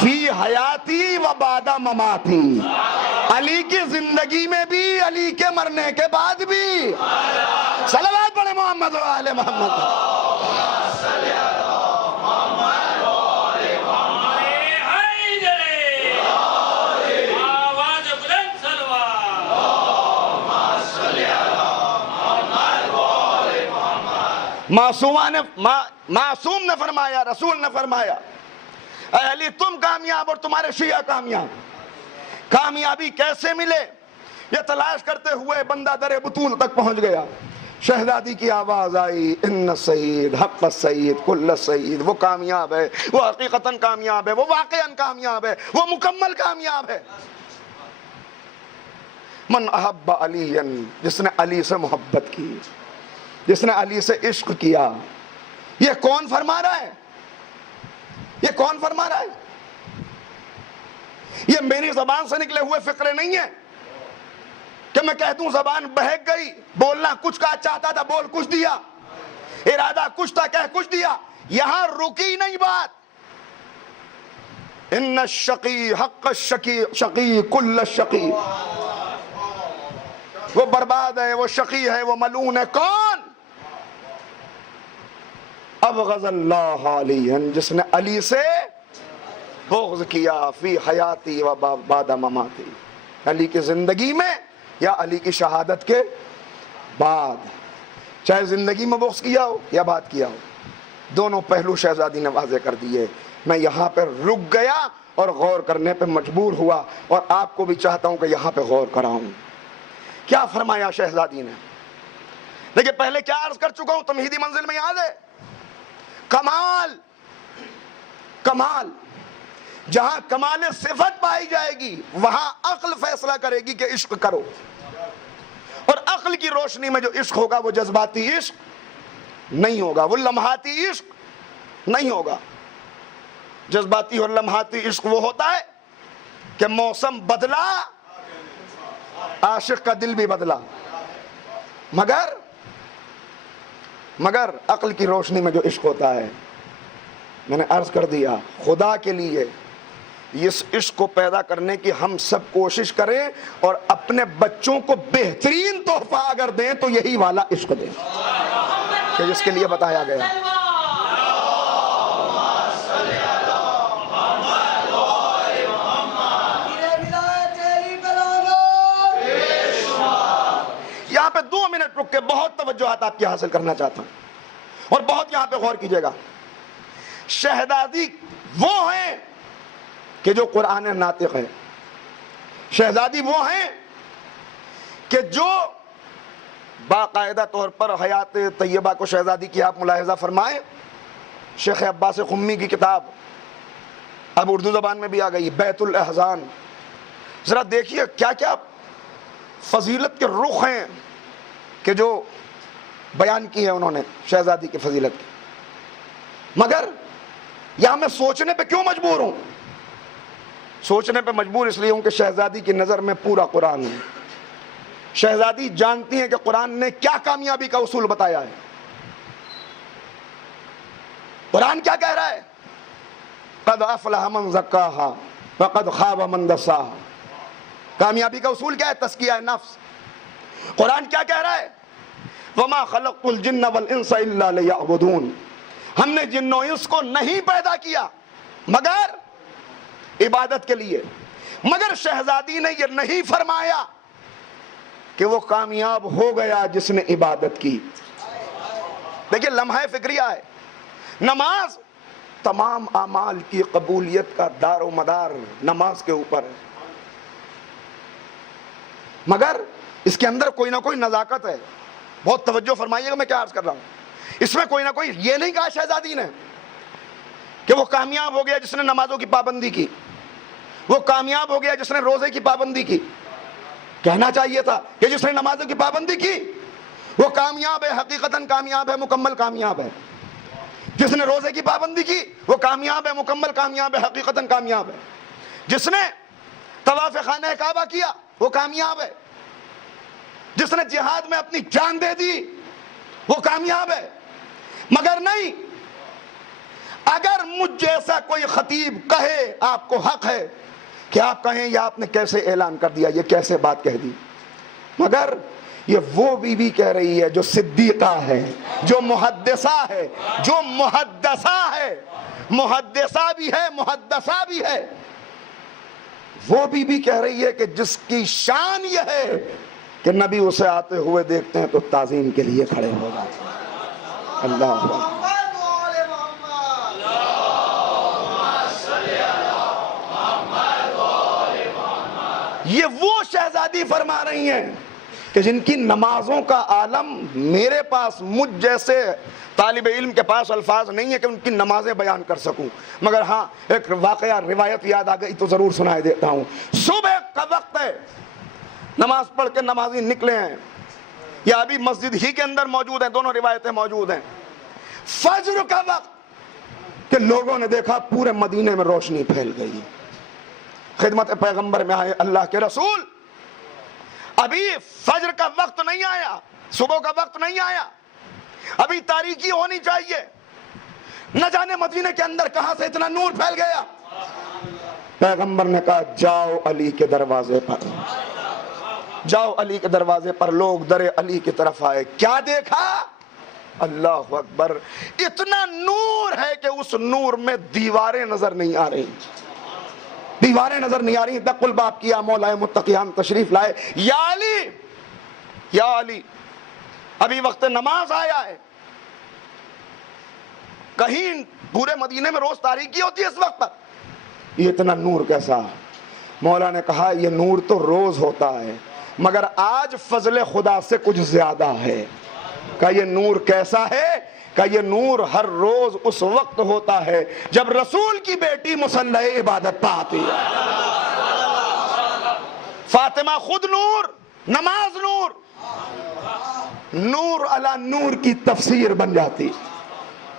فی حیاتی و بعد مماتی، علی کی زندگی میں بھی علی کے مرنے کے بعد بھی، صلوات پڑھیں محمد و آل محمد۔ معصوم نے فرمایا، رسول نے فرمایا اے علی تم کامیاب اور تمہارے شیعہ کامیاب۔ کامیابی کیسے ملے یہ تلاش کرتے ہوئے بندہ در بطول تک پہنچ گیا۔ شہزادی کی آواز آئی، ان السید حق السید کل السید، وہ کامیاب ہے، وہ حقیقتاً کامیاب ہے، وہ واقعاً کامیاب ہے، وہ مکمل کامیاب ہے۔ من احب علی، جس نے علی سے محبت کی، جس نے علی سے عشق کیا۔ یہ کون فرما رہا ہے؟ یہ کون فرما رہا ہے؟ یہ میری زبان سے نکلے ہوئے فقرے نہیں ہیں کہ میں کہہ دوں زبان بہک گئی، بولنا کچھ کا چاہتا تھا بول کچھ دیا، ارادہ کچھ تھا کہہ کچھ دیا۔ یہاں رکی نہیں بات۔ ان الشقی حق الشقی شقی کل الشقی، وہ برباد ہے، وہ شقی ہے، وہ ملعون ہے۔ کون؟ ابغض اللہ علی، جس نے علی سے بغض کیا، فی حیاتی و بعد مماتی، علی کی زندگی میں یا علی کی شہادت کے بعد، چاہے زندگی میں بغض کیا ہو یا بعد کیا ہو، دونوں پہلو شہزادی نے واضح کر دیے۔ میں یہاں پہ رک گیا اور غور کرنے پہ مجبور ہوا، اور آپ کو بھی چاہتا ہوں کہ یہاں پہ غور کراؤں۔ کیا فرمایا شہزادی نے؟ دیکھیں پہلے کیا عرض کر چکا ہوں، تمہیدی منزل میں یاد ہے، کمال، کمال جہاں کمال صفت پائی جائے گی وہاں عقل فیصلہ کرے گی کہ عشق کرو، اور عقل کی روشنی میں جو عشق ہوگا وہ جذباتی عشق نہیں ہوگا، وہ لمحاتی عشق نہیں ہوگا۔ جذباتی اور لمحاتی عشق وہ ہوتا ہے کہ موسم بدلا، عاشق کا دل بھی بدلا، مگر عقل کی روشنی میں جو عشق ہوتا ہے، میں نے عرض کر دیا خدا کے لیے اس عشق کو پیدا کرنے کی ہم سب کوشش کریں، اور اپنے بچوں کو بہترین تحفہ اگر دیں تو یہی والا عشق دیں کہ جس کے لیے بتایا گیا۔ یہاں پہ 2 منٹ رک کے بہت توجہات آپ کی حاصل کرنا چاہتا ہوں اور بہت یہاں پہ غور کیجئے گا. شہزادی وہ ہیں کہ جو قرآن ناطق ہے. شہزادی وہ ہیں کہ جو باقاعدہ طور پر حیات طیبہ کو شہزادی کی آپ ملاحظہ فرمائیں. شیخ عباس قمی کی کتاب اب اردو زبان میں بھی آ گئی، بیت الاحزان. ذرا دیکھیے کیا کیا فضیلت کے رخ ہیں کہ جو بیان کی ہے انہوں نے شہزادی کی فضیلت کی. مگر یہاں میں سوچنے پہ کیوں مجبور ہوں؟ سوچنے پہ مجبور اس لیے ہوں کہ شہزادی کی نظر میں پورا قرآن ہے. شہزادی جانتی ہیں کہ قرآن نے کیا کامیابی کا اصول بتایا ہے. قرآن کیا کہہ رہا ہے؟ قد افلح من زکاہا وقد خاب من دساہا. کامیابی کا اصول کیا ہے؟ تزکیہ نفس. قرآن کیا کہہ رہا ہے؟ وما خلقت الجن والانس الا لیعبدون. ہم نے جن و انس کو نہیں پیدا کیا مگر عبادت کے لیے. مگر شہزادی نے یہ نہیں فرمایا کہ وہ کامیاب ہو گیا جس نے عبادت کی. دیکھیے لمحہ فکریہ ہے. نماز تمام اعمال کی قبولیت کا دار و مدار نماز کے اوپر ہے. مگر اس کے اندر کوئی نہ کوئی نزاکت ہے. بہت توجہ فرمائیے گا میں کیا عرض کر رہا ہوں. اس میں کوئی نہ کوئی یہ نہیں کہا شہزادی نے کہ وہ کامیاب ہو گیا جس نے نمازوں کی پابندی کی، وہ کامیاب ہو گیا جس نے روزے کی پابندی کی. کہنا چاہیے تھا کہ جس نے نمازوں کی پابندی کی وہ کامیاب ہے، حقیقتاً کامیاب ہے، مکمل کامیاب ہے. جس نے روزے کی پابندی کی وہ کامیاب ہے، مکمل کامیاب ہے، حقیقتاً کامیاب ہے. جس نے طواف خانہ کعبہ کیا وہ کامیاب ہے. جس نے جہاد میں اپنی جان دے دی وہ کامیاب ہے. مگر نہیں، اگر مجھ جیسا کوئی خطیب کہے آپ کو حق ہے کہ آپ کہیں یہ آپ نے کیسے اعلان کر دیا، یہ کیسے بات کہہ دی. مگر یہ وہ بی بی کہہ رہی ہے جو صدیقہ ہے، جو محدثہ ہے، جو محدثہ ہے، محدثہ بھی ہے محدثہ بھی ہے. وہ بی بی کہہ رہی ہے کہ جس کی شان یہ ہے کہ نبی اسے آتے ہوئے دیکھتے ہیں تو تعظیم کے لیے کھڑے ہو جاتے ہیں. اللہ یہ وہ شہزادی فرما رہی ہیں کہ جن کی نمازوں کا عالم میرے پاس، مجھ جیسے طالب علم کے پاس الفاظ نہیں ہے کہ ان کی نمازیں بیان کر سکوں. مگر ہاں ایک واقعہ روایت یاد آ گئی تو ضرور سنائے دیتا ہوں. صبح کا وقت ہے، نماز پڑھ کے نمازی نکلے ہیں یا ابھی مسجد ہی کے اندر موجود ہیں، دونوں روایتیں موجود ہیں. فجر کا وقت کہ لوگوں نے دیکھا پورے مدینے میں روشنی پھیل گئی. خدمت پیغمبر میں آئے اللہ کے رسول، ابھی فجر کا وقت نہیں آیا، صبح کا وقت نہیں آیا، ابھی تاریکی ہونی چاہیے. نہ جانے مدینے کے اندر کہاں سے اتنا نور پھیل گیا. پیغمبر نے کہا جاؤ علی کے دروازے پر، جاؤ علی کے دروازے پر. لوگ در علی کی طرف آئے. کیا دیکھا؟ اللہ اکبر، اتنا نور ہے کہ اس نور میں دیواریں نظر نہیں آ رہی، دیواریں نظر نہیں آ رہی. دق الباب کیا، مولا متقیان تشریف لائے. یا علی، یا علی، ابھی وقت نماز آیا ہے. کہیں پورے مدینے میں روز تاریکی ہوتی ہے اس وقت پر، یہ اتنا نور کیسا؟ مولا نے کہا یہ نور تو روز ہوتا ہے مگر آج فضل خدا سے کچھ زیادہ ہے. کہ یہ نور کیسا ہے؟ کہ یہ نور ہر روز اس وقت ہوتا ہے جب رسول کی بیٹی مصلی عبادت پہ آتی ہے. فاطمہ خود نور، نماز نور، نور علی نور کی تفسیر بن جاتی.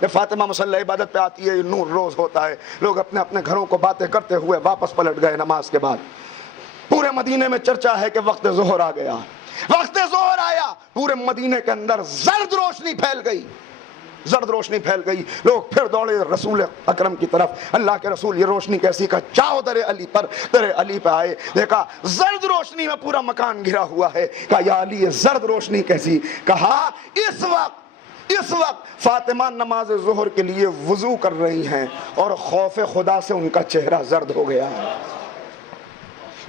جب فاطمہ مصلی عبادت پہ آتی ہے یہ نور روز ہوتا ہے. لوگ اپنے اپنے گھروں کو باتیں کرتے ہوئے واپس پلٹ گئے نماز کے بعد. پورے مدینے میں چرچا ہے کہ وقت ظہر آ گیا. وقت ظہر آیا، پورے مدینے کے اندر زرد روشنی پھیل گئی، زرد روشنی پھیل گئی. لوگ پھر دوڑے رسول اکرم کی طرف. اللہ کے رسول یہ روشنی کیسی؟ کا جاؤ در علی پر. در علی پہ آئے، دیکھا زرد روشنی میں پورا مکان گھرا ہوا ہے. کہا یا علی یہ زرد روشنی کیسی؟ کہا اس وقت فاطمہ نماز ظہر کے لیے وضو کر رہی ہیں اور خوف خدا سے ان کا چہرہ زرد ہو گیا ہے.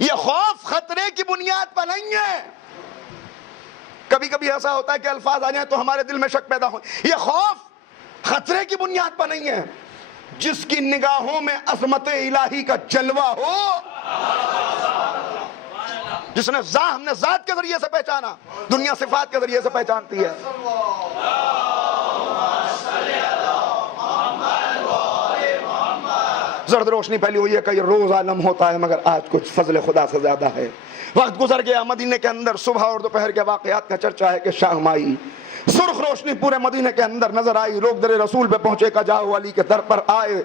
یہ خوف خطرے کی بنیاد پر نہیں ہے. کبھی ایسا ہوتا ہے کہ الفاظ آ جائیں تو ہمارے دل میں شک پیدا ہو. یہ خوف خطرے کی بنیاد پر نہیں ہے. جس کی نگاہوں میں عظمت الہی کا جلوہ ہو, جس نے ہم نے ذات کے ذریعے سے پہچانا, دنیا صفات کے ذریعے سے پہچانتی ہے. زرد روشنی پھیلی ہوئی ہے کہ یہ روز عالم ہوتا ہے, مگر آج کچھ فضل خدا سے زیادہ ہے. وقت گزر گیا, مدینے کے اندر صبح اور دوپہر کے واقعات کا چرچا ہے کہ شام آئی, سرخ روشنی پورے مدینے کے اندر نظر آئی. لوگ در رسول پہ پہنچے کہ جاؤ علی کے در پر آئے.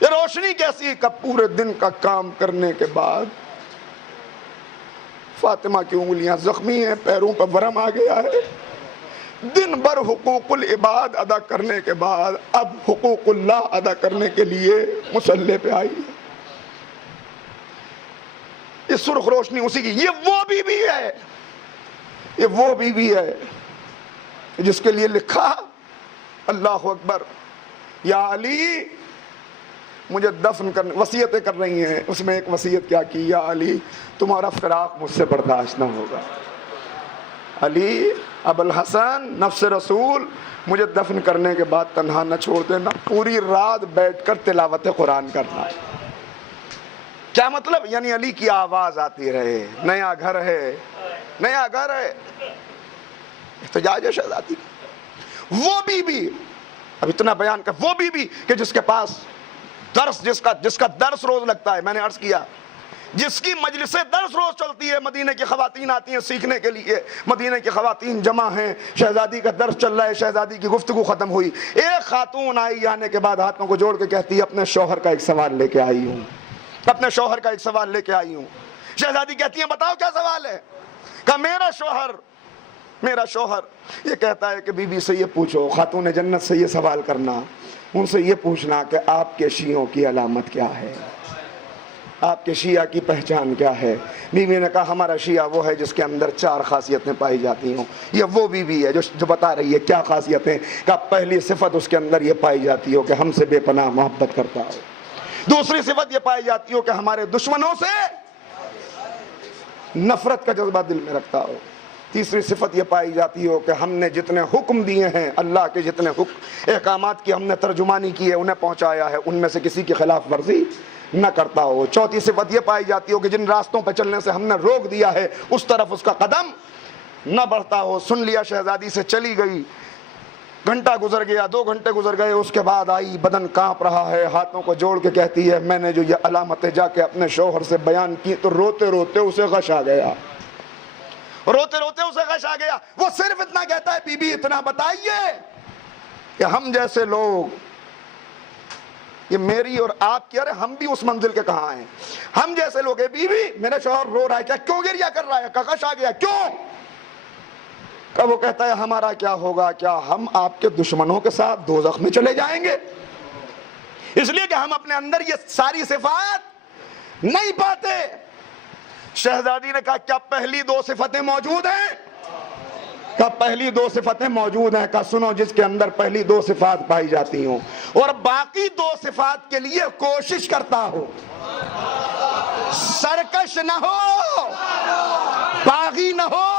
یہ روشنی کیسی کہ پورے دن کا کام کرنے کے بعد فاطمہ کی انگلیاں زخمی ہیں, پیروں پر ورم آ گیا ہے. دن بھر حقوق العباد ادا کرنے کے بعد اب حقوق اللہ ادا کرنے کے لیے مصلی پہ آئی. یہ سرخ روشنی اسی کی. یہ وہ بیوی ہے, یہ وہ بیوی ہے جس کے لیے لکھا اللہ اکبر یا علی مجھے دفن کرنے, وصیتیں کر رہی ہیں. اس میں ایک وصیت کیا کی, یا علی تمہارا فراق مجھ سے برداشت نہ ہوگا. علی ابو الحسن نفس رسول مجھے دفن کرنے کے بعد تنہا نہ چھوڑ دینا, پوری رات بیٹھ کر تلاوت قرآن کرنا. کیا مطلب؟ یعنی علی کی آواز آتی رہے. نیا گھر ہے, نیا گھر ہے. احتجاج ہے شہزادی. وہ بیوی, اب اتنا بیان کر, وہ بیوی کہ جس کے پاس درس, جس کا درس روز لگتا ہے. میں نے عرض کیا جس کی مجلسیں درس روز چلتی ہے, مدینے کی خواتین آتی ہیں سیکھنے کے لیے, مدینے کی خواتین جمع ہیں, شہزادی کا درس چل رہا ہے, شہزادی کی گفتگو ختم ہوئی, ایک خاتون آئی, آنے کے بعد ہاتھوں کو جوڑ کے کہتی ہے اپنے شوہر کا ایک سوال لے کے آئی ہوں, اپنے شوہر کا ایک سوال لے کے آئی ہوں. شہزادی کہتی ہیں بتاؤ کیا سوال ہے؟ کہ میرا شوہر یہ کہتا ہے کہ بی بی سے یہ پوچھو, خاتون جنت سے یہ سوال کرنا, ان سے یہ پوچھنا کہ آپ کے شیعوں کی علامت کیا ہے, آپ کے شیعہ کی پہچان کیا ہے. بیوی نے کہا ہمارا شیعہ وہ ہے جس کے اندر 4 خاصیتیں پائی جاتی ہوں. یہ وہ بیوی ہے جو بتا رہی ہے کیا خاصیتیں. کہ پہلی صفت اس کے اندر یہ پائی جاتی ہو کہ ہم سے بے پناہ محبت کرتا ہو. دوسری صفت یہ پائی جاتی ہو کہ ہمارے دشمنوں سے نفرت کا جذبہ دل میں رکھتا ہو. تیسری صفت یہ پائی جاتی ہو کہ ہم نے جتنے حکم دیے ہیں, اللہ کے جتنے احکامات کی ہم نے ترجمانی کی ہے, انہیں پہنچایا ہے, ان میں سے کسی کی خلاف ورزی نہ کرتا ہو. چوتھی صفت یہ پائی جاتی ہو کہ جن راستوں پہ چلنے سے ہم نے روک دیا ہے اس طرف اس کا قدم نہ بڑھتا ہو. سن لیا, شہزادی سے چلی گئی. گھنٹہ گزر گیا, 2 گھنٹے گزر گئے, اس کے بعد آئی, بدن کانپ رہا ہے, ہاتھوں کو جوڑ کے کہتی ہے میں نے جو یہ علامتیں جا کے اپنے شوہر سے بیان کی تو روتے روتے اسے غش آ گیا, روتے روتے اسے غش آ گیا. وہ صرف اتنا کہتا ہے بی بی اتنا بتائیے کہ ہم جیسے لوگ, یہ میری اور آپ کی, ارے ہم بھی اس منزل کے کہاں ہیں, ہم جیسے لوگ ہیں. بی بی میرا شوہر رو رہا ہے, کیا کیوں گریا کر رہا ہے, غش آ گیا کیوں؟ کہ وہ کہتا ہے ہمارا کیا ہوگا, کیا ہم آپ کے دشمنوں کے ساتھ دوزخ میں چلے جائیں گے؟ اس لیے کہ ہم اپنے اندر یہ ساری صفات نہیں پاتے. شہزادی نے کہا کیا پہلی 2 صفتیں موجود ہیں؟ کہ پہلی 2 صفتیں موجود ہیں. کہ سنو, جس کے اندر پہلی 2 صفات پائی جاتی ہوں اور باقی 2 صفات کے لیے کوشش کرتا ہو, سرکش نہ ہو, باغی نہ ہو,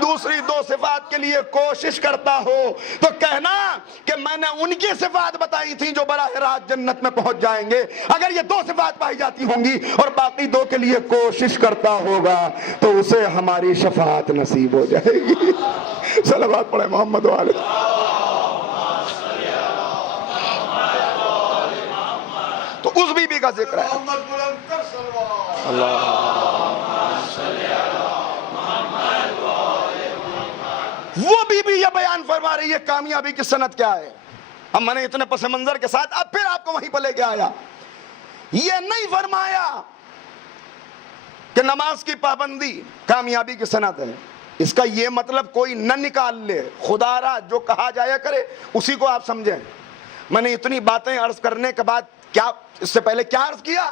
دوسری 2 صفات کے لیے کوشش کرتا ہو, تو کہنا کہ میں نے ان کی صفات بتائی تھی جو براہ راست جنت میں پہنچ جائیں گے. اگر یہ 2 صفات پائی جاتی ہوں گی اور باقی 2 کے لیے کوشش کرتا ہوگا تو اسے ہماری شفاعت نصیب ہو جائے گی. صلوات پڑھے محمد والے. تو اس بی بی کا ذکر ہے. اللہ وہ بی بی یہ بیان فرما رہی ہے کامیابی کی سند کیا ہے. اب میں نے اتنے پس منظر کے ساتھ اب پھر آپ کو وہیں پہ لے کے آیا. یہ نہیں فرمایا کہ نماز کی پابندی کامیابی کی سند ہے. اس کا یہ مطلب کوئی نہ نکال لے, خدا را جو کہا جایا کرے اسی کو آپ سمجھیں. میں نے اتنی باتیں عرض کرنے کے بعد کیا اس سے پہلے کیا عرض کیا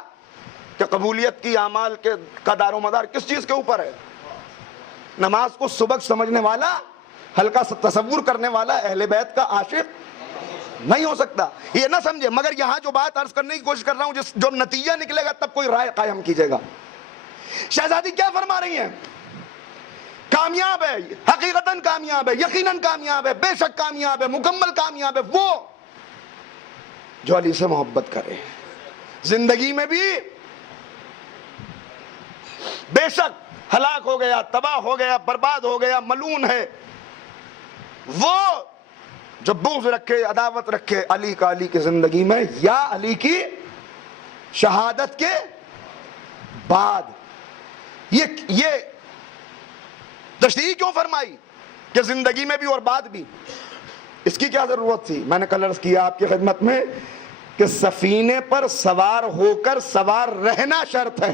کہ قبولیت کی اعمال کا دار و مدار کس چیز کے اوپر ہے؟ نماز کو سبق سمجھنے والا, ہلکا سا تصور کرنے والا اہل بیت کا عاشق نہیں ہو سکتا. یہ نہ سمجھے. مگر یہاں جو بات عرض کرنے کی کوشش کر رہا ہوں, جو نتیجہ نکلے گا تب کوئی رائے قائم کیجیے گا. شہزادی کیا فرما رہی ہیں کامیاب ہے، حقیقتاً کامیاب ہے، یقیناً کامیاب ہے، بے شک کامیاب ہے، مکمل کامیاب ہے وہ جو علی سے محبت کرے، زندگی میں بھی بے شک ہلاک ہو گیا، تباہ ہو گیا، برباد ہو گیا، ملعون ہے، وہ جو بغض رکھے، عداوت رکھے علی کا، علی کی زندگی میں یا علی کی شہادت کے بعد۔ یہ تشریح کیوں فرمائی کہ زندگی میں بھی اور بعد بھی؟ اس کی کیا ضرورت تھی؟ میں نے کل عرض کیا آپ کی خدمت میں کہ سفینے پر سوار ہو کر سوار رہنا شرط ہے،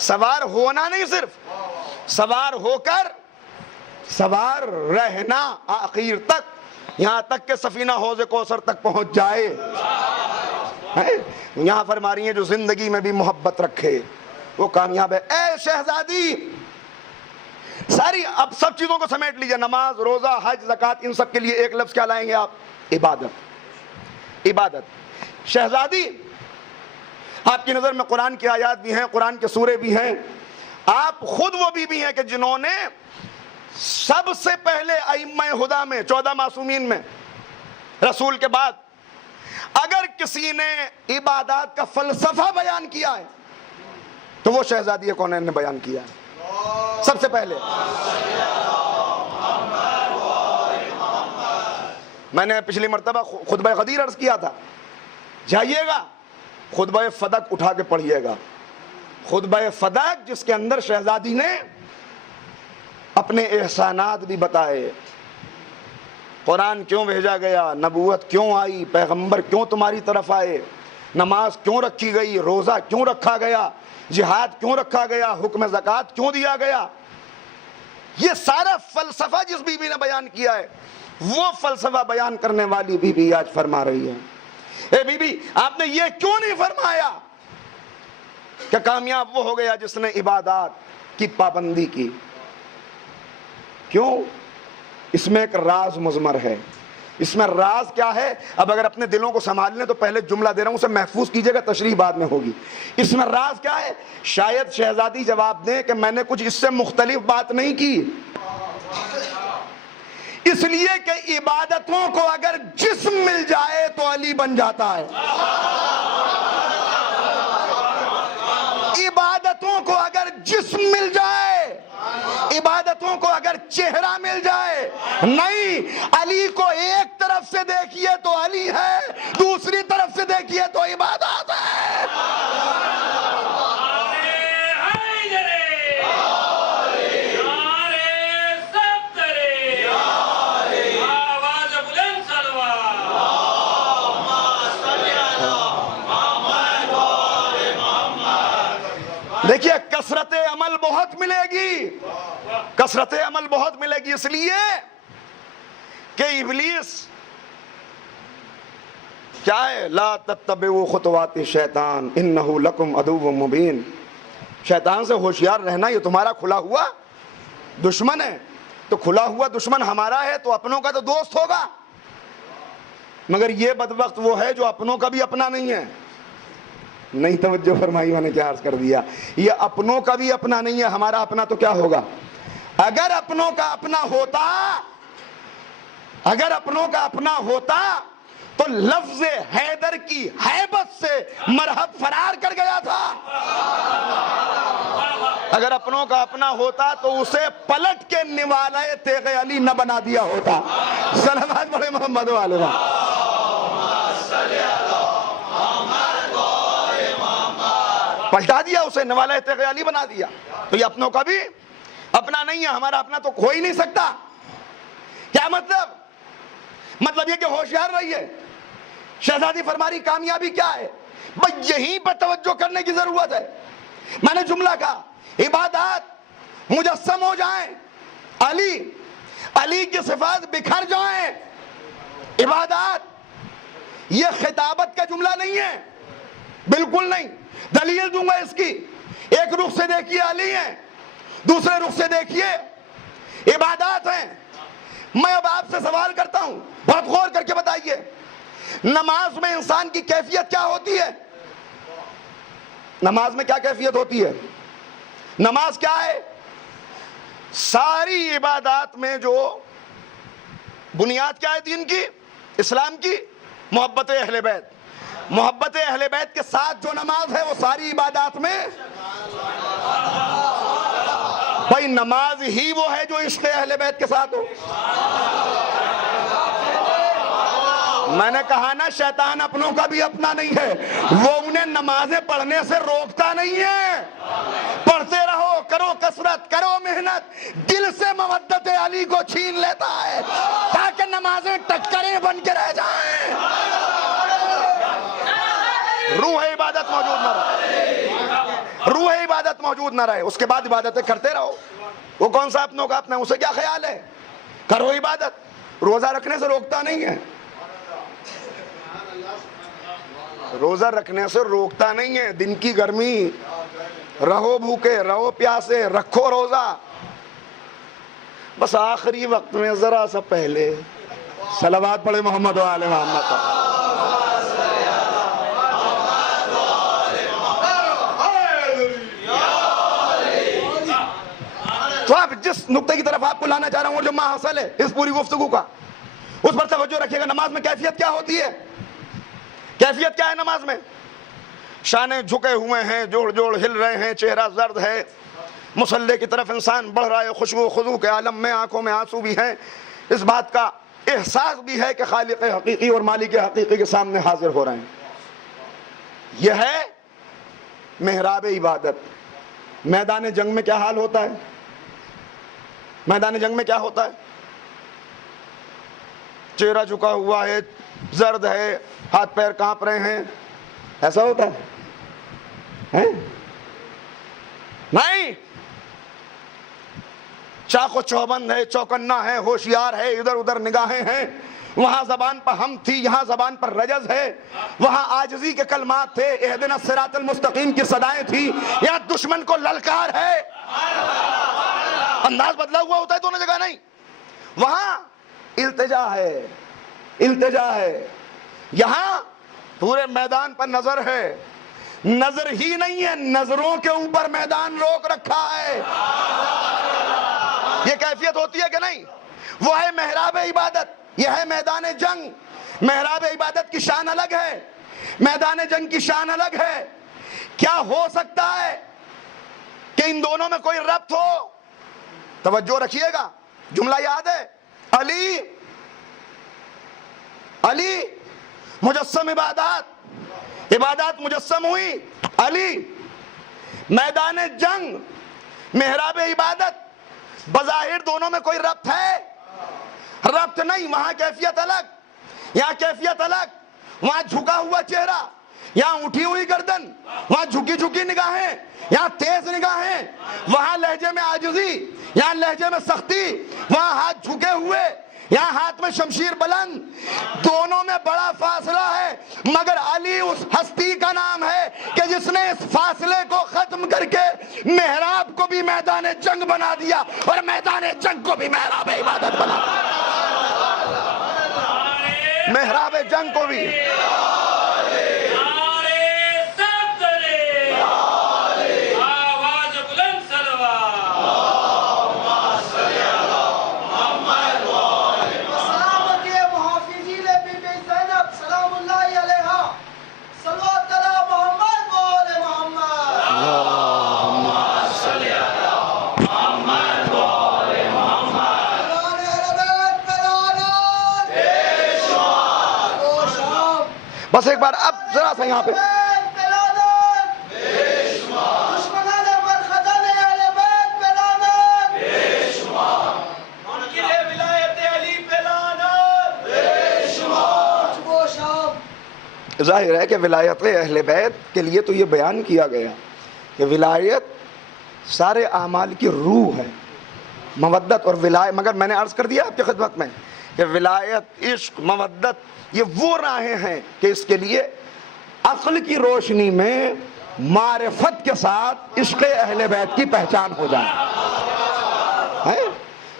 سوار ہونا نہیں، صرف سوار ہو کر سوار رہنا آخر تک، یہاں تک کہ سفینہ حوض کوثر تک پہنچ جائے۔ یہاں فرما رہی ہیں جو زندگی میں بھی محبت رکھے وہ کامیاب ہے۔ اے شہزادی، ساری اب سب چیزوں کو سمیٹ لیجئے، نماز، روزہ، حج، زکوٰۃ، ان سب کے لیے ایک لفظ کیا لائیں گے آپ؟ عبادت۔ عبادت۔ شہزادی، آپ کی نظر میں قرآن کی آیات بھی ہیں، قرآن کے سورے بھی ہیں، آپ خود وہ بھی ہیں کہ جنہوں نے سب سے پہلے ائمہ ہدی میں 14 معصومین میں رسول کے بعد اگر کسی نے عبادات کا فلسفہ بیان کیا ہے تو وہ شہزادی کونین نے بیان کیا ہے سب سے پہلے۔ میں نے پچھلی مرتبہ خطبہ غدیر عرض کیا تھا، جائیے گا خطبہ فدق اٹھا کے پڑھیے گا، خطبہ فدق جس کے اندر شہزادی نے اپنے احسانات بھی بتائے، قرآن کیوں بھیجا گیا، نبوت کیوں آئی، پیغمبر کیوں تمہاری طرف آئے، نماز کیوں رکھی گئی، روزہ کیوں رکھا گیا، جہاد کیوں رکھا گیا، حکم زکوٰۃ کیوں دیا گیا، یہ سارا فلسفہ جس بی بی نے بیان کیا ہے، وہ فلسفہ بیان کرنے والی بی بی آج فرما رہی ہے، اے بی بی آپ نے یہ کیوں نہیں فرمایا کہ کامیاب وہ ہو گیا جس نے عبادات کی پابندی کی؟ کیوں؟ اس میں ایک راز مضمر ہے۔ اس میں راز کیا ہے؟ اب اگر اپنے دلوں کو سنبھال لیں تو پہلے جملہ دے رہا ہوں اسے محفوظ کیجئے گا، تشریح بعد میں ہوگی۔ اس میں راز کیا ہے؟ شاید شہزادی جواب دیں کہ میں نے کچھ اس سے مختلف بات نہیں کی، اس لیے کہ عبادتوں کو اگر جسم مل جائے تو علی بن جاتا ہے، عبادتوں کو اگر جسم مل جائے، عبادتوں کو اگر چہرہ مل جائے، نہیں، علی کو ایک طرف سے دیکھیے تو علی ہے، دوسری طرف سے دیکھیے تو عبادت ہے۔ دیکھیے کثرت عمل بہت ملے گی، کثرت عمل بہت ملے گی، اس لیے کہ ابلیس کیا ہے؟ لا تتبعوا خطوات الشیطان انہ لکم عدو مبین، شیطان سے ہوشیار رہنا، یہ تمہارا کھلا ہوا دشمن ہے، تو کھلا ہوا دشمن ہمارا ہے تو اپنوں کا تو دوست ہوگا، مگر یہ بدبخت وہ ہے جو اپنوں کا بھی اپنا نہیں ہے۔ نہیں توجہ فرمائی، میں نے کیا عرض کر دیا، یہ اپنوں کا بھی اپنا نہیں ہے، ہمارا اپنا تو کیا ہوگا؟ اگر اپنوں کا اپنا ہوتا، اگر اپنوں کا اپنا ہوتا تو لفظ حیدر کی ہیبت سے مرحب فرار کر گیا تھا، اگر اپنوں کا اپنا ہوتا تو اسے پلٹ کے نوالے تیغ علی نہ بنا دیا ہوتا۔ صلوات پڑھے محمد والے۔ پلٹا دیا اسے، نوالہ تیغ علی بنا دیا، تو یہ اپنوں کا بھی اپنا نہیں ہے، ہمارا اپنا تو ہو ہی نہیں سکتا۔ کیا مطلب؟ مطلب یہ کہ ہوشیار رہیے۔ شہزادی فرماری کامیابی کیا ہے؟ بس یہیں پر توجہ کرنے کی ضرورت ہے۔ میں نے جملہ کہا عبادات مجسم ہو جائیں، علی کی صفات بکھر جائیں، عبادات یہ خطابت کا جملہ نہیں ہے، بالکل نہیں۔ دلیل دوں گا اس کی، ایک رخ سے دیکھیے علی ہیں، دوسرے رخ سے دیکھیے عبادات ہیں۔ میں اب آپ سے سوال کرتا ہوں، بہت غور کر کے بتائیے، نماز میں انسان کی کیفیت کیا ہوتی ہے؟ نماز میں کیا کیفیت ہوتی ہے؟ نماز کیا ہے؟ ساری عبادات میں جو بنیاد کیا ہے دین کی، اسلام کی؟ محبت اہل بیت۔ محبت اہل بیت کے ساتھ جو نماز ہے وہ ساری عبادات میں، بھائی نماز ہی وہ ہے جو عشق اہل بیت کے ساتھ ہو۔ میں نے کہا نا شیطان اپنوں کا بھی اپنا نہیں ہے، وہ انہیں نمازیں پڑھنے سے روکتا نہیں ہے۔ پڑھتے رہو، کرو کثرت، کرو محنت، دل سے مودت علی کو چھین لیتا ہے تاکہ نمازیں ٹکریں بن کے رہ جائیں، روح عبادت موجود نہ رہے، روح عبادت موجود نہ رہے۔ اس کے بعد عبادتیں کرتے رہو۔ وہ کون سا اپنوں کا اپنا ہے، اسے کیا خیال ہے؟ کرو عبادت، روزہ رکھنے سے روکتا نہیں ہے، روزہ رکھنے سے روکتا نہیں ہے۔ دن کی گرمی، رہو بھوکے، رہو پیاسے، رکھو روزہ، بس آخری وقت میں ذرا سا پہلے صلوات پڑھے محمد و آل محمد۔ تو آپ جس نقطے کی طرف آپ کو لانا چاہ رہا ہوں اور جو ماحصل ہے اس پوری گفتگو کا، اس پر توجہ رکھیے گا۔ نماز میں کیفیت کیا ہوتی ہے؟ کیفیت کیا ہے نماز میں؟ شانے جھکے ہوئے ہیں، جوڑ جوڑ ہل رہے ہیں، چہرہ زرد ہے، مصلی کی طرف انسان بڑھ رہا ہے، خوشبو خضوع کے عالم میں، آنکھوں میں آنسو بھی ہیں، اس بات کا احساس بھی ہے کہ خالق حقیقی اور مالک حقیقی کے سامنے حاضر ہو رہے ہیں۔ یہ ہے محراب عبادت۔ میدان جنگ میں کیا حال ہوتا ہے؟ میدان جنگ میں کیا ہوتا ہے؟ چہرہ جھکا ہوا ہے، زرد ہے، ہاتھ پیر کانپ رہے ہیں، ایسا ہوتا ہے؟ نہیں، چاق و چوبند ہے، چوکنا ہے، ہوشیار ہے، ادھر ادھر نگاہیں ہیں۔ وہاں زبان پر ہم تھی، یہاں زبان پر رجز ہے، وہاں عاجزی کے کلمات تھے، اہدنا الصراط المستقیم کی صدائیں تھی، یہاں دشمن کو للکار ہے۔ انداز بدلا ہوا ہوتا ہے دونوں جگہ نہیں، وہاں التجا ہے، التجا ہے، یہاں پورے میدان پر نظر ہے، نظر ہی نہیں ہے، نظروں کے اوپر میدان روک رکھا ہے۔ یہ کیفیت ہوتی ہے کہ نہیں؟ وہ ہے محراب عبادت، یہ ہے میدان جنگ۔ محراب عبادت کی شان الگ ہے، میدان جنگ کی شان الگ ہے۔ کیا ہو سکتا ہے کہ ان دونوں میں کوئی ربط ہو؟ توجہ رکھیے گا، جملہ یاد ہے، علی علی مجسم عبادات، عبادات مجسم ہوئی علی۔ میدان جنگ، محراب عبادت، بظاہر دونوں میں کوئی ربط ہے؟ ربط نہیں، وہاں کیفیت الگ، یہاں کیفیت الگ۔ وہاں جھکا ہوا چہرہ، یہاں اٹھی ہوئی گردن، وہاں جھکی جھکی نگاہیں، یہاں تیز نگاہیں، وہاں لہجے میں عاجزی، یہاں لہجے میں سختی، وہاں ہاتھ جھکے ہوئے، یہاں ہاتھ میں شمشیر بلند۔ دونوں میں بڑا فاصلہ ہے، مگر علی اس ہستی کا نام ہے کہ جس نے اس فاصلے کو ختم کر کے محراب کو بھی میدان جنگ بنا دیا اور میدان جنگ کو بھی محراب عبادت بنا دیا، محراب جنگ کو بھی۔ بس ایک بار اب ذرا سا یہاں پہ ظاہر ہے کہ ولایت اہل بیت کے لیے تو یہ بیان کیا گیا کہ ولایت سارے اعمال کی روح ہے، مودت اور ولایت۔ مگر میں نے عرض کر دیا آپ کی خدمت میں کہ ولایت، عشق، مودت یہ وہ راہیں ہیں کہ اس کے لیے عقل کی روشنی میں معرفت کے ساتھ عشق اہل بیت کی پہچان ہو جائے۔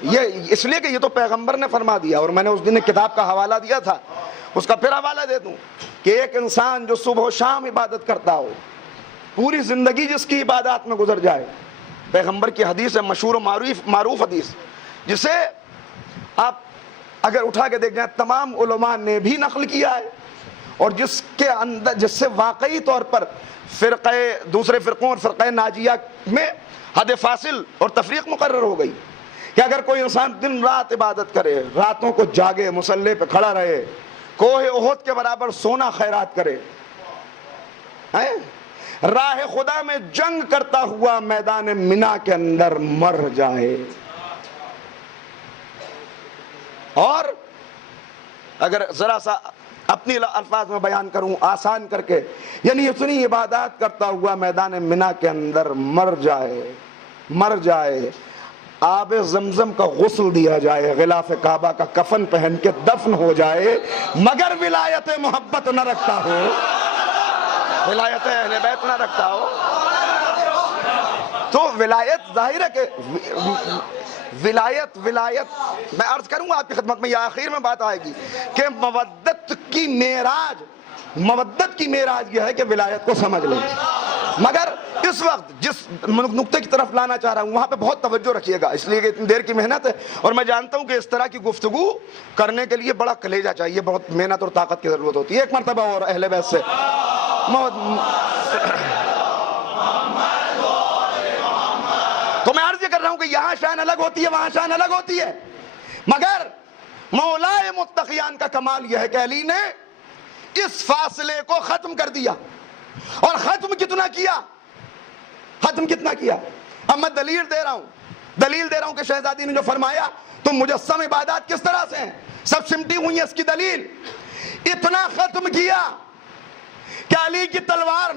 یہ اس لیے کہ یہ تو پیغمبر نے فرما دیا، اور میں نے اس دن ایک کتاب کا حوالہ دیا تھا، اس کا پھر حوالہ دے دوں کہ ایک انسان جو صبح و شام عبادت کرتا ہو، پوری زندگی جس کی عبادات میں گزر جائے، پیغمبر کی حدیث ہے، مشہور و معروف حدیث، جسے آپ اگر اٹھا کے دیکھ جائیں تمام علماء نے بھی نقل کیا ہے، اور جس کے اندر، جس سے واقعی طور پر دوسرے فرقوں اور فرقہ ناجیہ میں حد فاصل اور تفریق مقرر ہو گئی کہ اگر کوئی انسان دن رات عبادت کرے، راتوں کو جاگے، مصلی پہ کھڑا رہے، کوہ احد کے برابر سونا خیرات کرے، راہ خدا میں جنگ کرتا ہوا میدان منا کے اندر مر جائے، اور اگر ذرا سا اپنی الفاظ میں بیان کروں آسان کر کے، یعنی اتنی عبادات کرتا ہوا میدان منا کے اندر مر جائے، آب زمزم کا غسل دیا جائے، غلاف کعبہ کا کفن پہن کے دفن ہو جائے، مگر ولایت محبت نہ رکھتا ہو، ولایت اہل بیت نہ رکھتا ہو، تو ولایت ظاہر ہے کہ ولایت میں عرض کروں گا آپ کی خدمت میں، یہ آخر میں بات آئے گی کہ مودت کی معراج یہ ہے کہ ولایت کو سمجھ لیں۔ مگر اس وقت جس نقطے کی طرف لانا چاہ رہا ہوں وہاں پہ بہت توجہ رکھیے گا، اس لیے کہ اتنی دیر کی محنت ہے، اور میں جانتا ہوں کہ اس طرح کی گفتگو کرنے کے لیے بڑا کلیجہ چاہیے، بہت محنت اور طاقت کی ضرورت ہوتی ہے۔ ایک مرتبہ اور اہل بیت سے تو میں عرض یہ کر رہا ہوں کہ یہاں شان الگ ہوتی ہے، وہاں شان الگ ہوتی ہے، مگر مولائے متقیان کا کمال یہ ہے کہ علی نے اس فاصلے کو ختم کر دیا، اور ختم کتنا کیا۔ اب میں دلیل دے رہا ہوں کہ شہزادی نے جو فرمایا تم مجسم عبادات کس طرح سے ہیں، سب سمٹی ہوئی ہیں، اس کی دلیل اتنا ختم کیا کہ علی کی تلوار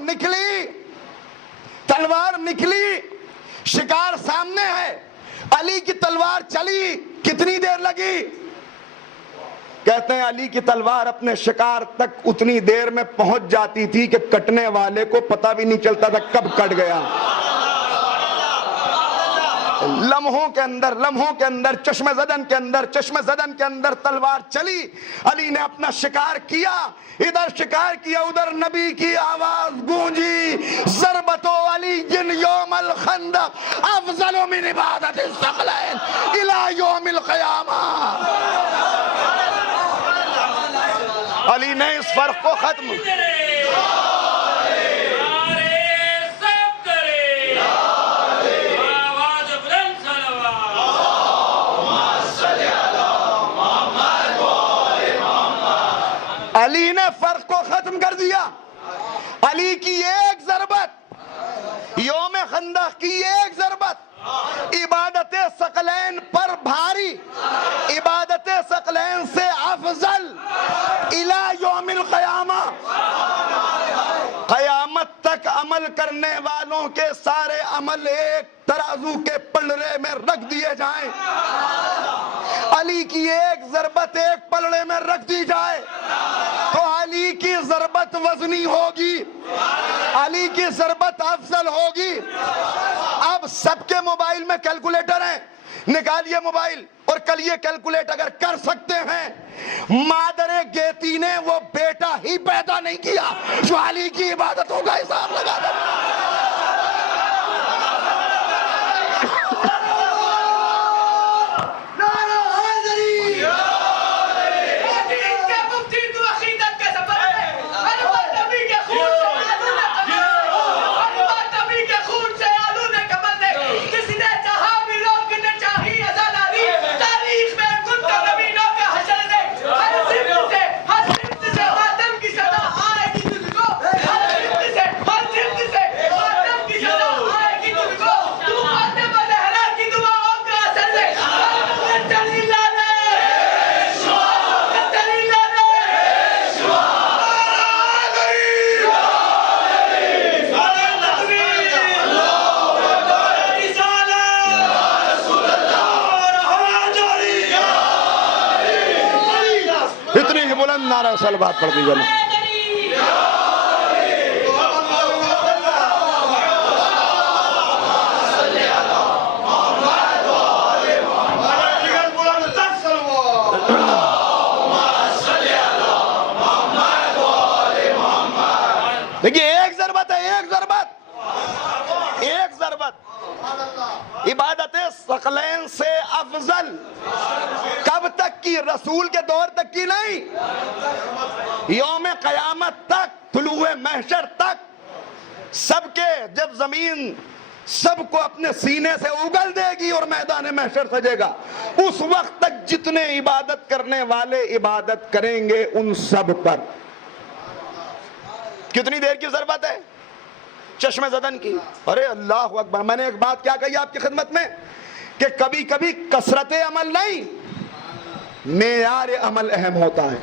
نکلی، شکار سامنے ہے، علی کی تلوار چلی، کتنی دیر لگی؟ کہتے ہیں علی کی تلوار اپنے شکار تک اتنی دیر میں پہنچ جاتی تھی کہ کٹنے والے کو پتہ بھی نہیں چلتا تھا کب کٹ گیا۔ لمحوں کے اندر چشم زدن کے اندر تلوار چلی، علی نے اپنا شکار کیا، ادھر شکار کیا، ادھر نبی کی آواز گونجی، ضربت علی یوم الخندق افضل من عبادت الثقلین الی یوم القیامہ۔ علی نے اس فرق کو ختم علی نے فرق کو ختم کر دیا۔ علی کی ایک ضربت، یوم خندق کی ایک ضربت عبادت ثقلین پر بھاری، عبادت ثقلین سے افضل، الی یوم القیامہ، قیامت تک عمل کرنے والوں کے سارے عمل ایک ترازو کے پلڑے میں رکھ دیے جائیں، علی کی ایک ضربت ایک پلڑے میں رکھ دی جائے تو علی کی ضربت وزنی ہوگی، علی کی ضربت افضل ہوگی۔ اب سب کے موبائل میں کیلکولیٹر ہیں، نکالیے موبائل اور کل یہ کیلکولیٹ اگر کر سکتے ہیں، مادر گیتی نے وہ بیٹا ہی پیدا نہیں کیا جو علی کی عبادتوں کا حساب لگا دے۔ نعرہ صلوات پڑھ دیجئے نا۔ دیکھئے ایک ضربت ہے، ایک ضربت عبادت ثقلین سے افضل کب تک کی؟ رسول کے دور تک کی نہیں، یوم قیامت تک، طلوع محشر تک، سب کے جب زمین سب کو اپنے سینے سے اگل دے گی اور میدان محشر سجے گا، اس وقت تک جتنے عبادت کرنے والے عبادت کریں گے ان سب پر کتنی دیر کی ضرورت ہے؟ چشم زدن کی۔ ارے اللہ اکبر، میں نے ایک بات کیا کہی آپ کی خدمت میں کہ کبھی کبھی کثرت عمل نہیں، معیار عمل اہم ہوتا ہے۔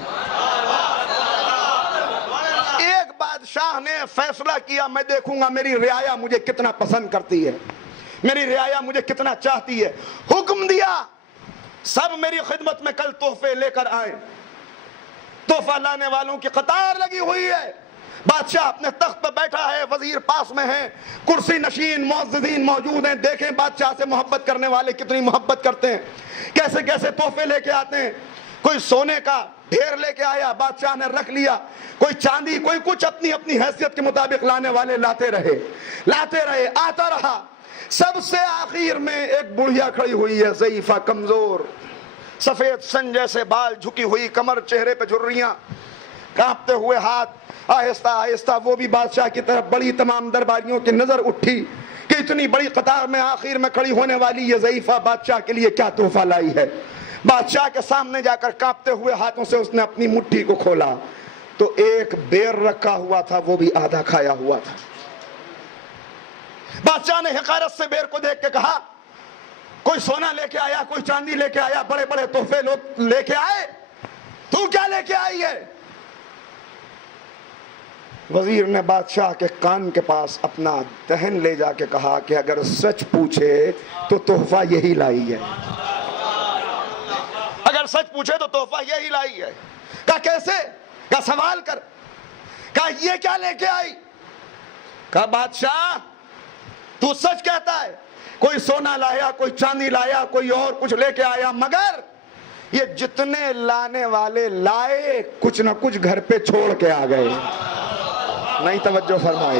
ایک بادشاہ نے فیصلہ کیا، میں دیکھوں گا میری رعایا مجھے کتنا پسند کرتی ہے، میری رعایا مجھے کتنا چاہتی ہے۔ حکم دیا سب میری خدمت میں کل تحفے لے کر آئیں۔ تحفہ لانے والوں کی قطار لگی ہوئی ہے، بادشاہ اپنے تخت پر بیٹھا ہے، وزیر پاس میں ہے، کرسی نشین معززین موجود ہیں۔ دیکھیں بادشاہ سے محبت کرنے والے کتنی محبت کرتے ہیں، کیسے کیسے تحفے لے کے آتے ہیں۔ کوئی سونے کا ڈھیر لے کے آیا، بادشاہ نے رکھ لیا، کوئی چاندی، کوئی کچھ، اپنی اپنی حیثیت کے مطابق لانے والے لاتے رہے، آتا رہا۔ سب سے آخر میں ایک بڑھیا کھڑی ہوئی ہے، ضعیفہ، کمزور، سفید سن جیسے بال، جھکی ہوئی کمر، چہرے پہ جھریاں، کانپتے ہوئے ہاتھ، آہستہ آہستہ وہ بھی بادشاہ کی طرف بڑی۔ تمام درباریوں کی نظر اٹھی کہ اتنی بڑی قطار میں آخر میں کھڑی ہونے والی یہ ضعیفہ بادشاہ کے لیے کیا تحفہ لائی ہے۔ بادشاہ کے سامنے جا کر کانپتے ہوئے ہاتھوں سے اس نے اپنی مٹھی کو کھولا تو ایک بیر رکھا ہوا تھا، وہ بھی آدھا کھایا ہوا تھا۔ بادشاہ نے حقارت سے بیر کو دیکھ کے کہا، کوئی سونا لے کے آیا، کوئی چاندی لے کے آیا، بڑے بڑے تحفے لوگ لے کے آئے، تو کیا لے کے آئی ہے؟ وزیر نے بادشاہ کے کان کے پاس اپنا دہن لے جا کے کہا کہ اگر سچ پوچھے تو تحفہ یہی لائی ہے، اگر سچ پوچھے تو تحفہ یہی لائی ہے۔ کہا کیسے؟ کہا سوال کر۔ کہا یہ کیا لے کے آئی؟ کہا بادشاہ تو سچ کہتا ہے، کوئی سونا لایا، کوئی چاندی لایا، کوئی اور کچھ لے کے آیا، مگر یہ جتنے لانے والے لائے کچھ نہ کچھ گھر پہ چھوڑ کے آ گئے۔ نہیں توجہ فرمائی،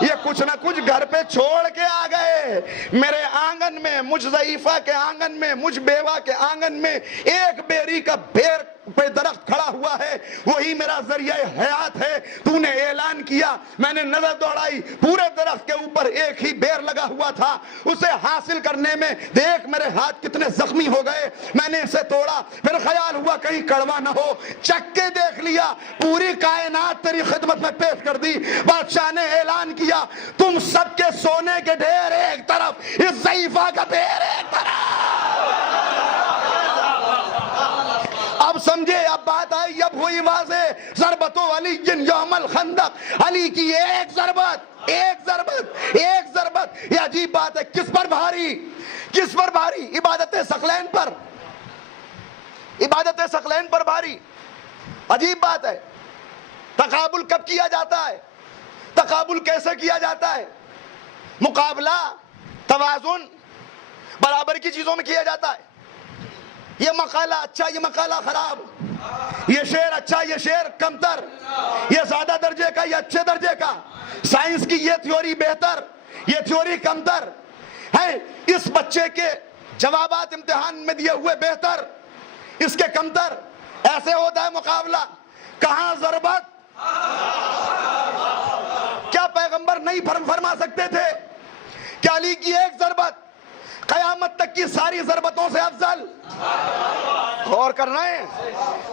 یہ کچھ نہ کچھ گھر پہ چھوڑ کے آ گئے۔ میرے آنگن میں، مجھ ضعیفہ کے آنگن میں، مجھ بیوہ کے آنگن میں ایک بیری کا بیر پہ درخت کھڑا ہوا ہے، وہی میرا ذریعہ حیات ہے۔ تو نے اعلان کیا، میں نے نظر دوڑائی، پورے درخت کے اوپر ایک ہی بیر لگا ہوا تھا، اسے حاصل کرنے میں دیکھ میرے ہاتھ کتنے زخمی ہو گئے، میں نے اسے توڑا، پھر خیال ہوا کہیں کڑوا نہ ہو، چک کے دیکھ لیا، پوری کائنات تیری خدمت میں پیش کر دی۔ بادشاہ نے اعلان کیا، تم سب کے سونے کے ڈھیر ایک طرف، اس ضعیفہ کا بیر ایک طرف۔ اب سمجھے، اب بات آئی، اب ہوئی واضح، ضربتو علی یوم الخندق، علی کی ایک ضربت، ایک ضربت، ایک ضربت۔ یہ عجیب بات ہے، کس پر بھاری؟ کس پر بھاری؟ عبادت ثقلین پر، عبادت ثقلین پر بھاری۔ عجیب بات ہے، تقابل کب کیا جاتا ہے؟ تقابل کیسے کیا جاتا ہے؟ مقابلہ، توازن، برابر کی چیزوں میں کیا جاتا ہے۔ یہ مقالہ اچھا، یہ مقالہ خراب، یہ شعر اچھا، یہ شعر کمتر، یہ زیادہ درجے کا، یہ اچھے درجے کا، سائنس کی یہ تھیوری بہتر، یہ تھیوری کمتر ہے، اس بچے کے جوابات امتحان میں دیے ہوئے بہتر، اس کے کمتر، ایسے ہوتا ہے مقابلہ۔ کہاں ضربت؟ کیا پیغمبر نہیں فرما سکتے تھے کہ علی کی ایک ضربت قیامت تک کی ساری ضربتوں سے افضل؟ غور کرنا ہے،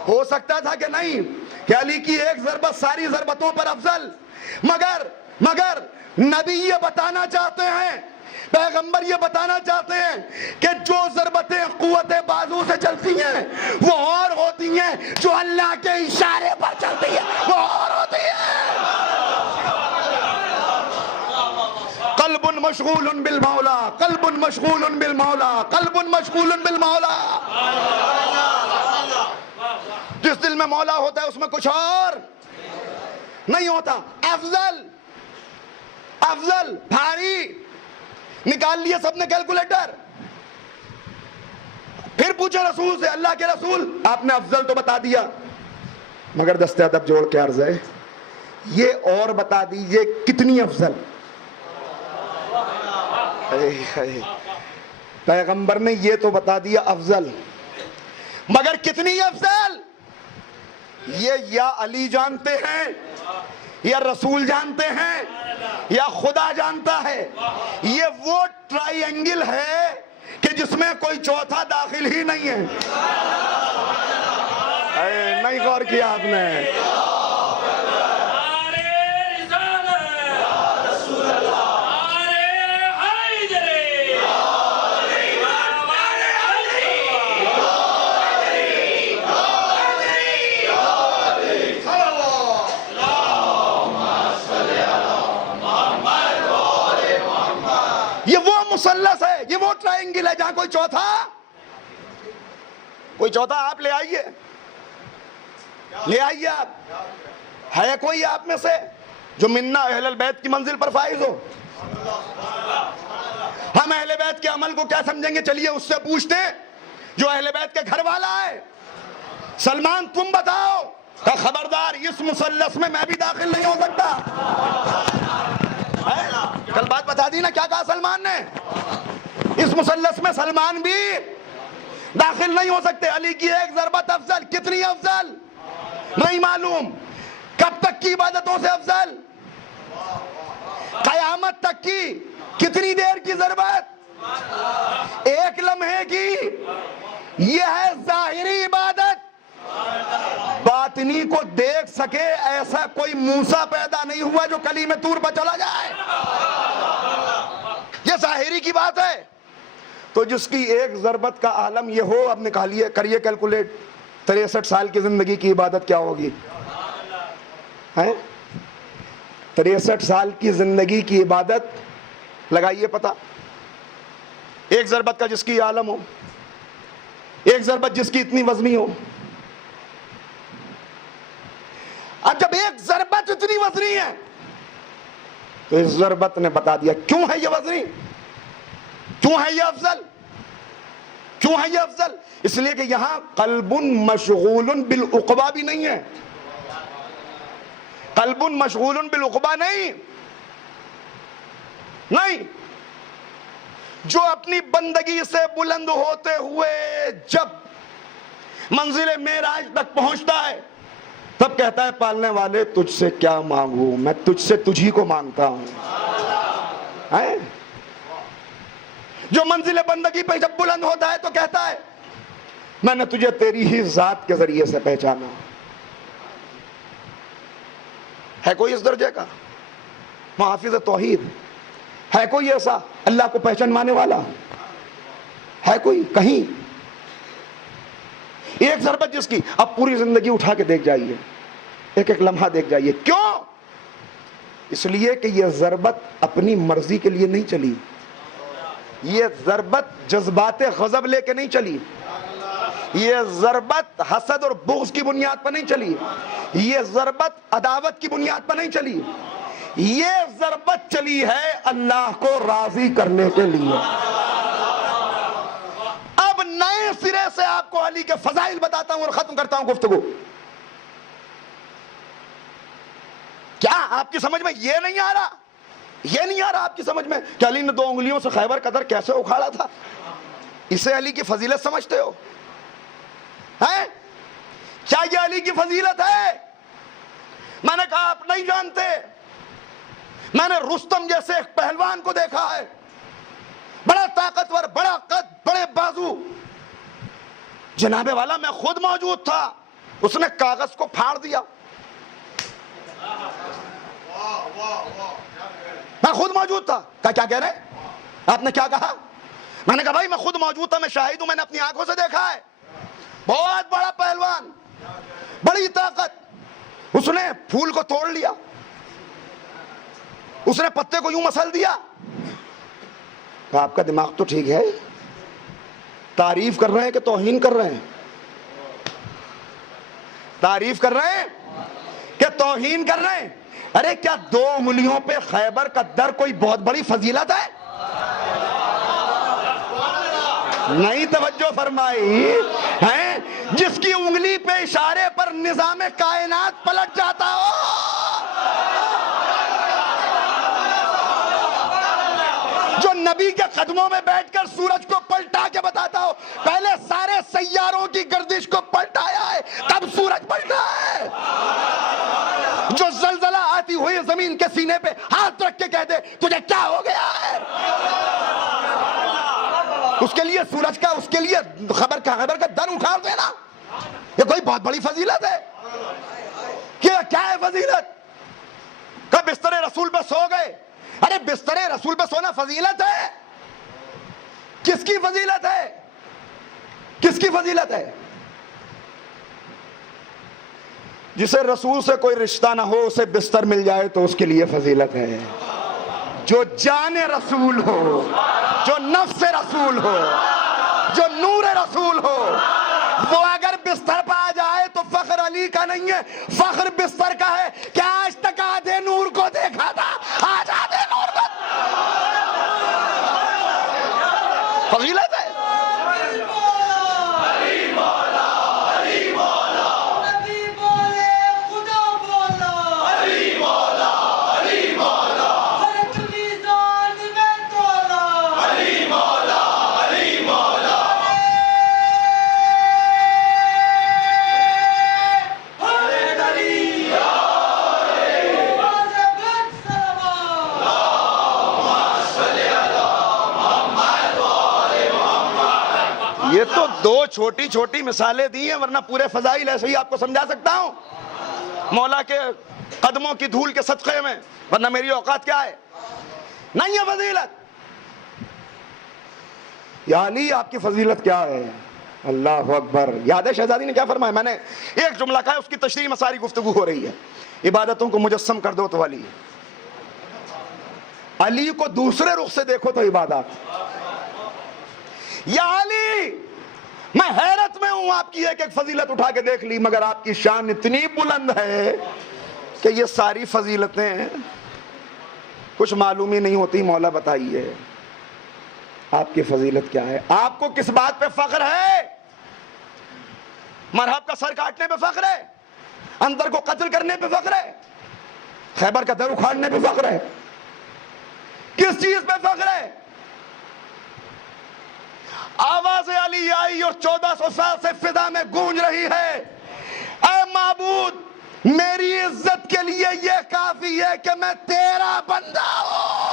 ہو سکتا تھا کہ نہیں، کہ علی کی ایک ضربت ساری ضربتوں پر افضل، مگر نبی یہ بتانا چاہتے ہیں، پیغمبر یہ بتانا چاہتے ہیں کہ جو ضربتیں قوت بازو سے چلتی ہیں وہ اور ہوتی ہیں، جو اللہ کے اشارے پر چلتی ہیں وہ اور ہوتی ہیں۔ قلب مشغول بالمولا، قلب مشغول بالمولا، قلب مشغول بالمولا۔ جس دل میں مولا ہوتا ہے اس میں کچھ اور نہیں ہوتا۔ افضل، افضل، بھاری، نکال لیے سب نے کیلکولیٹر، پھر پوچھے رسول سے، اللہ کے رسول آپ نے افضل تو بتا دیا، مگر دست ادب جوڑ کے عرض ہے یہ اور بتا دیجئے کتنی افضل۔ پیغمبر نے یہ تو بتا دیا افضل، مگر کتنی افضل یہ یا علی جانتے ہیں، یا رسول جانتے ہیں، یا خدا جانتا ہے۔ یہ وہ ٹرائی اینگل ہے کہ جس میں کوئی چوتھا داخل ہی نہیں ہے۔ نہیں غور کیا آپ نے؟ یہ وہ مثلث ہے، یہ وہ ٹرائنگل ہے جہاں کوئی چوتھا آپ لے آئیے، لے آئیے آپ۔ ہے کوئی آپ میں سے جو منا اہل البیت کی منزل پر فائز ہو؟ ہم اہل بیت کے عمل کو کیا سمجھیں گے؟ چلیے اس سے پوچھتے جو اہل بیت کے گھر والا ہے۔ سلمان تم بتاؤ، کہ خبردار اس مثلث میں بھی داخل نہیں ہو سکتا۔ کل بات بتا دی نا، کیا کہا سلمان نے؟ اس مثلث میں سلمان بھی داخل نہیں ہو سکتے۔ علی کی ایک ضربت افضل، کتنی افضل نہیں معلوم۔ کب تک کی عبادتوں سے افضل؟ قیامت تک کی۔ کتنی دیر کی ضربت؟ ایک لمحے کی۔ یہ ہے ظاہری عبادت۔ باطنی کو دیکھ سکے ایسا کوئی موسیٰ پیدا نہیں ہوا جو کلیم طور پر چلا جائے۔ یہ ظاہری کی بات ہے۔ تو جس کی ایک ضربت کا عالم یہ ہو، اب نکالیے، کریے کیلکولیٹ، 63 سال کی زندگی کی عبادت کیا ہوگی؟ 63 سال کی زندگی کی عبادت لگائیے پتہ۔ ایک ضربت کا جس کی عالم ہو، ایک ضربت جس کی اتنی وزنی ہو۔ اب جب ایک ضربت اتنی وزنی ہے تو اس ضربت نے بتا دیا کیوں ہے یہ وزنی، کیوں ہے یہ افضل، کیوں ہے یہ افضل۔ اس لیے کہ یہاں قلب مشغول بالعقبہ بھی نہیں ہے، قلب مشغول بالعقبہ نہیں، نہیں۔ جو اپنی بندگی سے بلند ہوتے ہوئے جب منزل معراج تک پہنچتا ہے تب کہتا ہے پالنے والے تجھ سے کیا مانگوں، میں تجھ سے تجھی کو مانگتا ہوں۔ جو منزل بندگی پہ جب بلند ہوتا ہے تو کہتا ہے میں نے تجھے تیری ہی ذات کے ذریعے سے پہچانا۔ ہے کوئی اس درجے کا محافظ توحید؟ ہے کوئی ایسا اللہ کو پہچانوانے والا؟ ہے کوئی کہیں؟ ایک ضربت جس کی، اب پوری زندگی اٹھا کے دیکھ جائیے، ایک ایک لمحہ دیکھ جائیے۔ کیوں؟ اس لیے کہ یہ ضربت اپنی مرضی کے لیے نہیں چلی، یہ ضربت جذبات غضب لے کے نہیں چلی، یہ ضربت حسد اور بغض کی بنیاد پر نہیں چلی، یہ ضربت عداوت کی بنیاد پر نہیں چلی، یہ ضربت چلی ہے اللہ کو راضی کرنے کے لیے۔ اب نئے سرے سے آپ کو علی کے فضائل بتاتا ہوں اور ختم کرتا ہوں گفتگو۔ کیا آپ کی سمجھ میں یہ نہیں آ رہا، یہ نہیں آ رہا آپ کی سمجھ میں کہ علی نے 2 انگلیوں سے خیبر کا در کیسے اکھاڑا تھا؟ اسے علی کی فضیلت سمجھتے ہو؟ کیا یہ علی کی فضیلت ہے؟ میں نے کہا آپ نہیں جانتے۔ میں نے رستم جیسے ایک پہلوان کو دیکھا ہے، بڑا طاقتور، بڑا قد، بڑے بازو، جناب والا میں خود موجود تھا، اس نے کاغذ کو پھاڑ دیا، میں خود موجود تھا۔ کیا کہہ رہے؟ آپ نے کیا کہا؟ میں نے کہا بھائی میں خود موجود تھا، میں شاہد ہوں، میں نے اپنی آنکھوں سے دیکھا ہے، بہت بڑا پہلوان، بڑی طاقت، اس نے پھول کو توڑ لیا، اس نے پتے کو یوں مسل دیا۔ آپ کا دماغ تو ٹھیک ہے؟ تعریف کر رہے ہیں کہ توہین کر رہے ہیں؟ تعریف کر رہے ہیں کہ توہین کر رہے ہیں؟ ارے کیا 2 انگلیوں پہ خیبر کا در کوئی بہت بڑی فضیلت ہے؟ نہیں توجہ فرمائی ہیں؟ جس کی انگلی پہ اشارے پر نظام کائنات پلٹ جاتا ہو، جو نبی کے قدموں میں بیٹھ کر سورج کو پلٹا کے بتاتا ہو پہلے سارے سیاروں کی گردش کو پلٹایا ہے تب سورج پلٹا ہے، جو زلزلہ آتی ہوئی زمین کے سینے پہ ہاتھ رکھ کے کہتے تجھے کیا ہو گیا ہے، اس کے لیے سورج کا، اس کے لیے خبر کا در اٹھا دینا یہ کوئی بہت بڑی فضیلت ہے؟ کیا ہے فضیلت؟ کہ بستر رسول پہ سو گئے، ارے بستر رسول پہ سونا فضیلت ہے؟ کس کی فضیلت ہے؟ کس کی فضیلت ہے؟ جسے رسول سے کوئی رشتہ نہ ہو اسے بستر مل جائے تو اس کے لیے فضیلت ہے، جو جان رسول ہو، جو نفس رسول ہو، جو نور رسول ہو، وہ اگر بستر پہ آ جائے تو فخر علی کا نہیں ہے، فخر بستر کا ہے کہ آج تک آدھے نور کو دیکھا تھا، آج آدھے نور کو فضیلت ہے۔ یہ تو دو چھوٹی چھوٹی مثالیں دی ہیں، ورنہ پورے فضائل ایسے ہی آپ کو سمجھا سکتا ہوں مولا کے قدموں کی دھول کے صدقے میں، ورنہ میری اوقات کیا ہے؟ نہیں ہے فضیلت۔ یا علی آپ کی فضیلت کیا ہے؟ اللہ اکبر۔ یاد ہے شہزادی نے کیا فرمایا؟ میں نے ایک جملہ کہا ہے، اس کی تشریح میں ساری گفتگو ہو رہی ہے، عبادتوں کو مجسم کر دو تو علی، علی کو دوسرے رخ سے دیکھو تو عبادت۔ یا علی میں حیرت میں ہوں، آپ کی ایک ایک فضیلت اٹھا کے دیکھ لی، مگر آپ کی شان اتنی بلند ہے کہ یہ ساری فضیلتیں کچھ معلوم ہی نہیں ہوتی۔ مولا بتائیے آپ کی فضیلت کیا ہے؟ آپ کو کس بات پہ فخر ہے؟ مرحب کا سر کاٹنے پہ فخر ہے؟ اندر کو قتل کرنے پہ فخر ہے؟ خیبر کا در اکھاڑنے پہ فخر ہے؟ کس چیز پہ فخر ہے؟ آواز علی آئی اور 1400 سال سے فضا میں گونج رہی ہے، اے معبود میری عزت کے لیے یہ کافی ہے کہ میں تیرا بندہ ہوں۔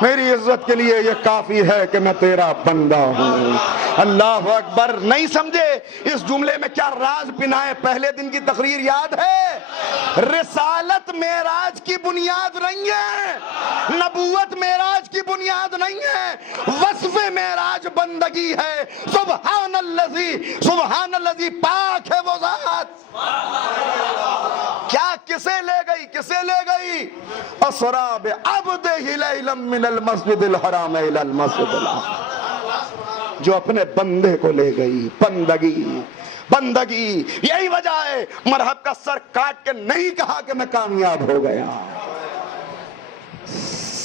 میری عزت کے لیے یہ کافی ہے کہ میں تیرا بندہ ہوں۔ اللہ اکبر۔ نہیں سمجھے اس جملے میں کیا راز بنا ہے؟ پہلے دن کی تقریر یاد ہے؟ رسالت معراج کی بنیاد نہیں ہے، نبوت معراج کی بنیاد نہیں ہے، وصف معراج بندگی ہے۔ سبحان الذی پاک ہے وہ ذات۔ کیا کسے لے گئی؟ کسے لے گئی؟ اسرا بعبدہ لیلا من المسجد الحرام الی المسجد الاقصی، جو اپنے بندے کو لے گئی۔ بندگی یہی وجہ ہے مرحب کا سر کاٹ کے نہیں کہا کہ میں کامیاب ہو گیا،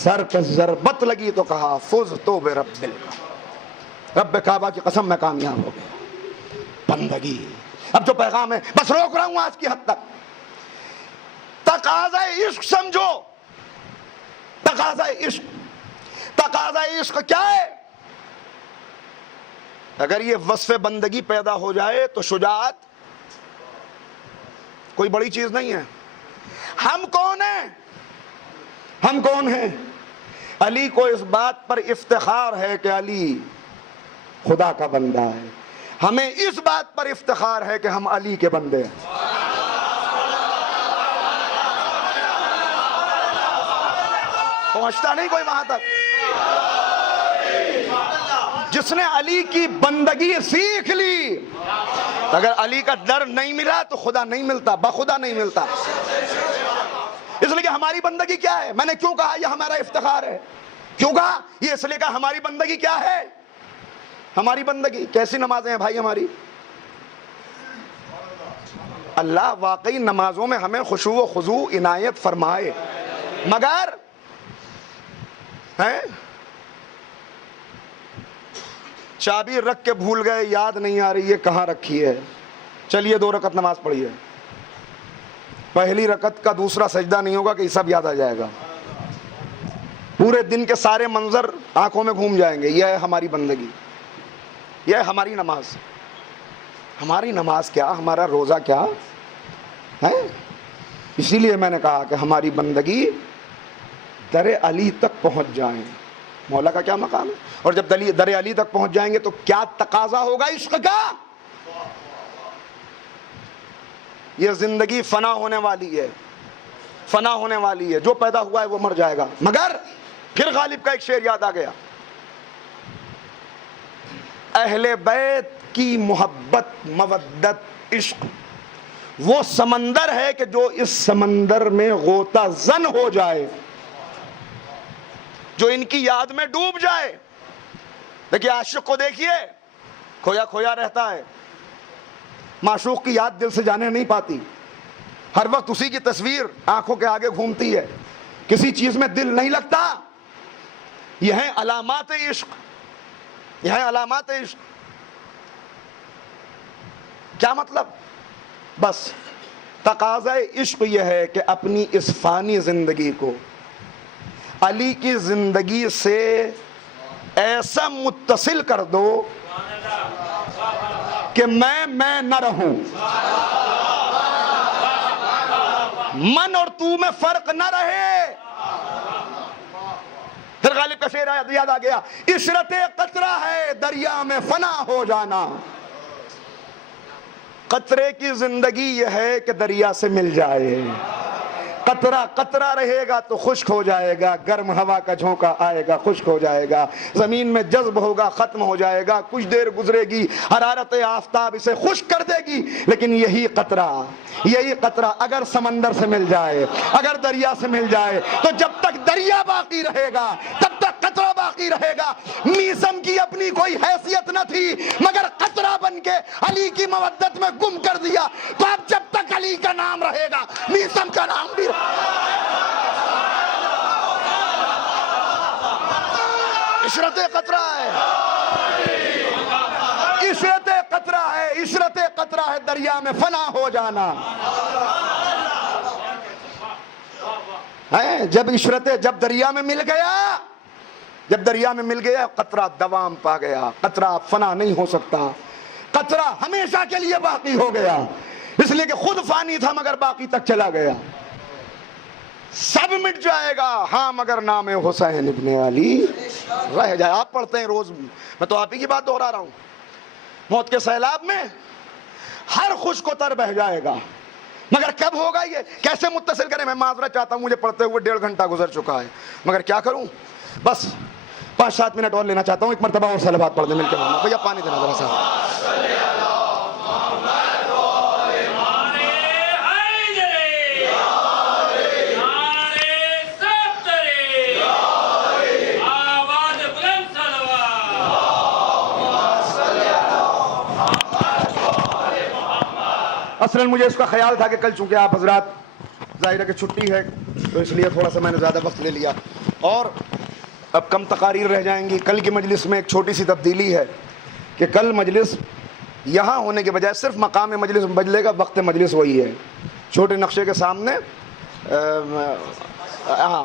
سر پہ ضربت لگی تو کہا فزت برب الکعبہ، رب کعبہ کی قسم میں کامیاب ہو گیا۔ بندگی۔ اب جو پیغام ہے بس روک رہا ہوں آج کی حد تک، تقاضۂ عشق سمجھو۔ تقاضۂ عشق کیا ہے؟ اگر یہ وصف بندگی پیدا ہو جائے تو شجاعت کوئی بڑی چیز نہیں ہے۔ ہم کون ہیں؟ ہم کون ہیں؟ علی کو اس بات پر افتخار ہے کہ علی خدا کا بندہ ہے، ہمیں اس بات پر افتخار ہے کہ ہم علی کے بندے ہیں۔ پہنچتا نہیں کوئی وہاں تک۔ جس نے علی کی بندگی سیکھ لی، اگر علی کا ڈر نہیں ملا تو خدا نہیں ملتا، بخدا نہیں ملتا۔ اس لیے کہ ہماری بندگی کیا ہے؟ میں نے کیوں کہا یہ ہمارا افتخار ہے؟ کیوں کہا یہ؟ اس لیے کہ ہماری بندگی کیا ہے؟ ہماری بندگی کیسی نمازیں ہیں بھائی ہماری؟ اللہ واقعی نمازوں میں ہمیں خشوع و خضوع عنایت فرمائے، مگر ہیں چابی رکھ کے بھول گئے، یاد نہیں آ رہی ہے کہاں رکھی ہے، چلیے 2 رکعت نماز پڑھیے، پہلی رکعت کا دوسرا سجدہ نہیں ہوگا کہ یہ سب یاد آ جائے گا، پورے دن کے سارے منظر آنکھوں میں گھوم جائیں گے۔ یہ ہے ہماری بندگی، یہ ہے ہماری نماز۔ ہماری نماز کیا، ہمارا روزہ کیا ہے؟ اسی لیے میں نے کہا کہ ہماری بندگی در علی تک پہنچ جائیں۔ مولا کا کیا مقام ہے، اور جب در علی تک پہنچ جائیں گے تو کیا تقاضا ہوگا عشق کا۔ یہ زندگی فنا ہونے والی ہے، فنا ہونے والی ہے، جو پیدا ہوا ہے وہ مر جائے گا۔ مگر پھر غالب کا ایک شعر یاد آ گیا، اہل بیت کی محبت مودت عشق وہ سمندر ہے کہ جو اس سمندر میں غوطہ زن ہو جائے، جو ان کی یاد میں ڈوب جائے۔ دیکھیے عاشق کو دیکھیے، کھویا کھویا رہتا ہے، معشوق کی یاد دل سے جانے نہیں پاتی، ہر وقت اسی کی تصویر آنکھوں کے آگے گھومتی ہے، کسی چیز میں دل نہیں لگتا۔ یہ ہیں علامات عشق، یہ ہیں علامات عشق۔ کیا مطلب؟ بس تقاضا عشق یہ ہے کہ اپنی اس فانی زندگی کو علی کی زندگی سے ایسا متصل کر دو کہ میں نہ رہوں، من اور تو میں فرق نہ رہے۔ پھر غالب کا شعر یاد آ گیا، عشرت قطرہ ہے دریا میں فنا ہو جانا۔ قطرے کی زندگی یہ ہے کہ دریا سے مل جائے، قطرہ قطرہ رہے گا تو خشک ہو جائے گا، گرم ہوا کا جھونکا آئے گا خشک ہو جائے گا، زمین میں جذب ہوگا ختم ہو جائے گا، کچھ دیر گزرے گی حرارت آفتاب اسے خشک کر دے گی، لیکن یہی قطرہ اگر سمندر سے مل جائے، اگر دریا سے مل جائے تو جب تک دریا باقی رہے گا تب تک قطرہ باقی رہے گا۔ میثم کی اپنی کوئی حیثیت نہ تھی مگر قطرہ بن کے علی کی مودت میں گم کر دیا، تو اب جب تک علی کا نام رہے گا میثم کا نام بھی عشرت قطرہ ہے، عشرت قطرہ ہے، عشرت قطرہ ہے دریا میں فنا ہو جانا۔ جب دریا میں مل گیا، جب دریا میں مل گیا قطرہ دوام پا گیا، قطرہ فنا نہیں ہو سکتا، قطرہ ہمیشہ کے لیے باقی ہو گیا، اس لیے کہ خود فانی تھا مگر باقی تک چلا گیا۔ سب مٹ جائے گا ہاں مگر نام حسین ابن علی رہ جائے۔ آپ پڑھتے ہیں روز، میں تو آپ ہی کی بات دہرا رہا ہوں، موت کے سیلاب میں ہر خشک و تر بہ جائے گا، مگر کب ہوگا یہ؟ کیسے متصل کریں؟ میں معذرت چاہتا ہوں، مجھے پڑھتے ہوئے 1.5 گھنٹہ گزر چکا ہے، مگر کیا کروں، بس 5-7 منٹ اور لینا چاہتا ہوں، ایک مرتبہ اور صلوات پڑھ دیں مل کے۔ بھیا پانی دینا ذرا سا۔ اصلاً مجھے اس کا خیال تھا کہ کل چونکہ آپ حضرات ظاہر ہے کہ چھٹی ہے تو اس لیے تھوڑا سا میں نے زیادہ وقت لے لیا، اور اب کم تقاریر رہ جائیں گی۔ کل کی مجلس میں ایک چھوٹی سی تبدیلی ہے کہ کل مجلس یہاں ہونے کے بجائے صرف مقام مجلس بدلے گا، وقت مجلس وہی ہے، چھوٹے نقشے کے سامنے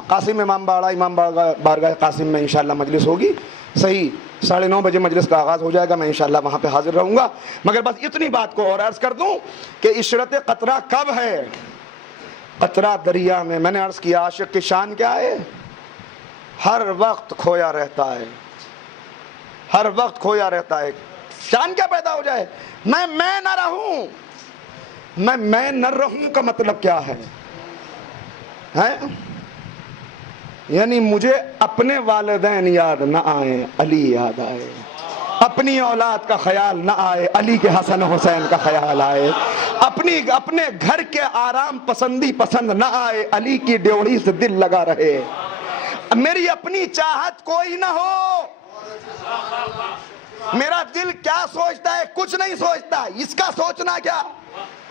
قاسم امام بارگاہ قاسم میں انشاءاللہ مجلس ہوگی، صحیح 9:30 بجے مجلس کا آغاز ہو جائے گا، میں انشاءاللہ وہاں پہ حاضر رہوں گا۔ مگر بس اتنی بات کو اور عرض کر دوں کہ عشرت قطرہ کب ہے؟ قطرہ دریا میں۔ میں نے عرض کیا عاشق کی شان کیا ہے؟ ہر وقت کھویا رہتا ہے، ہر وقت کھویا رہتا ہے۔ شان کیا پیدا ہو جائے؟ میں نہ رہوں، میں نہ رہوں کا مطلب کیا ہے؟ یعنی مجھے اپنے والدین یاد نہ آئیں، علی یاد آئے، اپنی اولاد کا خیال نہ آئے، علی کے حسن حسین کا خیال آئے، اپنے گھر کے آرام پسندی پسند نہ آئے، علی کی ڈیوڑی سے دل لگا رہے، میری اپنی چاہت کوئی نہ ہو، میرا دل کیا سوچتا ہے؟ کچھ نہیں سوچتا. اس کا سوچنا کیا؟